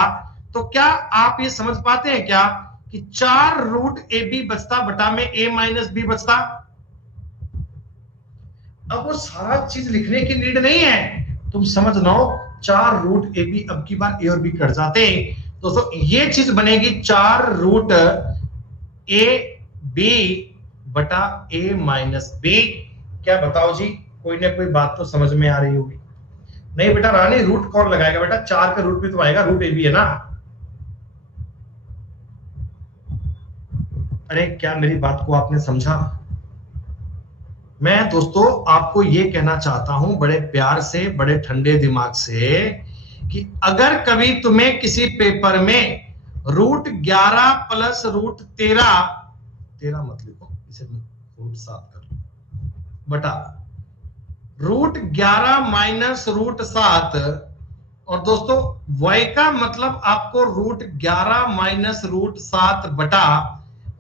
तो क्या आप ये समझ पाते हैं क्या कि 4 रूट ए बी बचता बटा में ए माइनस बी बचता। अब वो सारा चीज लिखने की नीड नहीं है, तुम समझ लो 4 रूट ए बी, अब की बार ए और बी कट जाते दोस्तों, ये चीज बनेगी 4 रूट ए बी बटा ए माइनस बी। क्या बताओ जी, कोई ना कोई बात तो समझ में आ रही होगी। नहीं बेटा रानी, रूट कौन लगाएगा बेटा, 4 का रूट भी तो आएगा, रूट ए बी है ना। अरे क्या मेरी बात को आपने समझा? मैं दोस्तों आपको यह कहना चाहता हूं बड़े प्यार से, बड़े ठंडे दिमाग से, कि अगर कभी तुम्हें किसी पेपर में रूट 11 प्लस रूट 13 मत लिखो, इसे रूट 7 कर लो, बटा रूट 11 माइनस रूट 7, और दोस्तों y का मतलब आपको रूट 11 माइनस रूट 7 बटा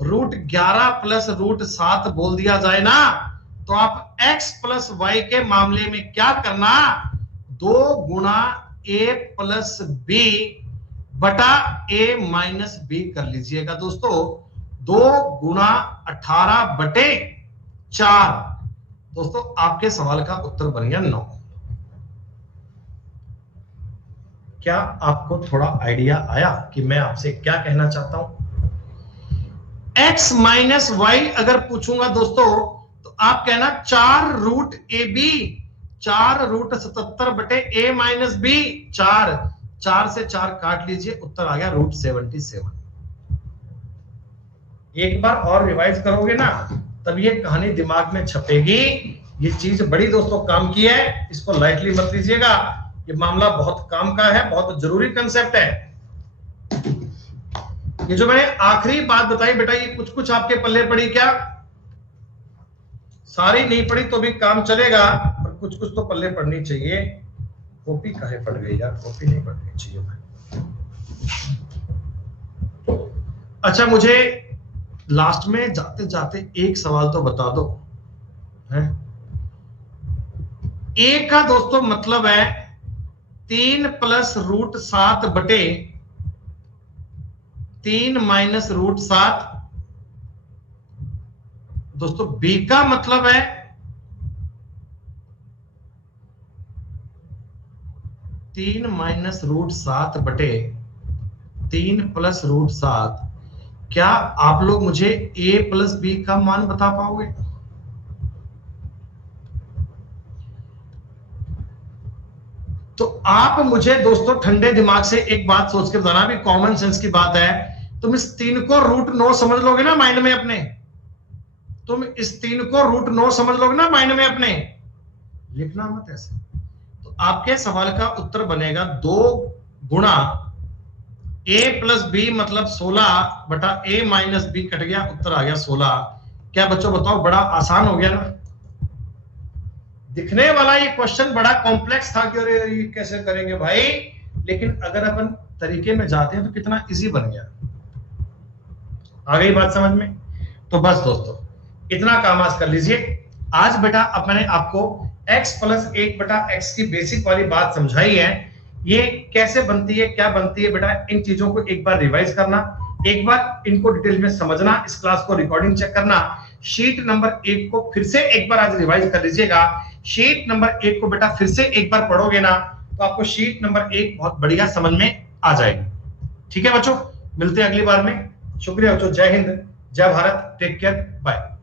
रूट 11 प्लस रूट 7 बोल दिया जाए ना, तो आप x प्लस वाई के मामले में क्या करना, 2 गुणा a प्लस b बटा a माइनस b कर लीजिएगा दोस्तों। 2 गुणा 18 बटे 4, दोस्तों आपके सवाल का उत्तर बन गया 9। क्या आपको थोड़ा आइडिया आया कि मैं आपसे क्या कहना चाहता हूं? x माइनस वाई अगर पूछूंगा दोस्तों, तो आप कहना 4 रूट ए बी, 4 रूट 77 बटे ए माइनस बी, 4 से 4 काट लीजिए, उत्तर आ गया रूट 77। एक बार और रिवाइज करोगे ना, तब ये कहानी दिमाग में छपेगी। ये चीज बड़ी दोस्तों काम की है, इसको लाइटली मत लीजिएगा, ये मामला बहुत काम का है, बहुत जरूरी कंसेप्ट है। ये जो मैंने आखिरी बात बताई बेटा, ये कुछ कुछ आपके पल्ले पड़ी क्या? सारी नहीं पड़ी तो भी काम चलेगा, पर कुछ कुछ तो पल्ले पड़नी चाहिए। कॉपी काहे पड़ गई यार, कॉपी नहीं पड़नी चाहिए मैं। अच्छा मुझे लास्ट में जाते जाते एक सवाल तो बता दो, है ए का दोस्तों मतलब है 3 प्लस रूट 7 बटे 3 माइनस रूट 7। दोस्तों बी का मतलब है 3 माइनस रूट 7 बटे 3 प्लस रूट 7। क्या आप लोग मुझे a प्लस बी का मान बता पाओगे? तो आप मुझे दोस्तों ठंडे दिमाग से एक बात सोच के बताना, भी कॉमन सेंस की बात है, तुम इस 3 को रूट 9 समझ लोगे ना माइंड में अपने, तुम इस 3 को रूट 9 समझ लोगे ना माइंड में अपने, लिखना मत ऐसे। तो आपके सवाल का उत्तर बनेगा 2 गुणा a प्लस बी मतलब 16 बटा a माइनस बी, कट गया, उत्तर आ गया 16। क्या बच्चों बताओ, बड़ा आसान हो गया ना? दिखने वाला ये क्वेश्चन बड़ा कॉम्प्लेक्स था कि अरे ये कैसे करेंगे भाई, लेकिन अगर अपन तरीके में जाते हैं तो कितना इजी बन गया। आ गई बात समझ में? तो बस दोस्तों इतना काम आज कर लीजिए। आज बेटा अब मैंने आपको x प्लस 1 बटा x की बेसिक वाली बात समझाई है, ये कैसे बनती है, क्या बनती है बेटा, इन चीजों को एक बार रिवाइज करना, एक बार इनको डिटेल में समझना, इस क्लास को रिकॉर्डिंग चेक करना, शीट नंबर 1 को फिर से एक बार आज रिवाइज कर लीजिएगा। शीट नंबर 1 को बेटा फिर से एक बार पढ़ोगे ना, तो आपको शीट नंबर 1 बहुत बढ़िया समझ में आ जाएगी। ठीक है बच्चों, मिलते हैं अगली बार में। शुक्रिया बच्चों, जय हिंद, जय भारत, टेक केयर, बाय।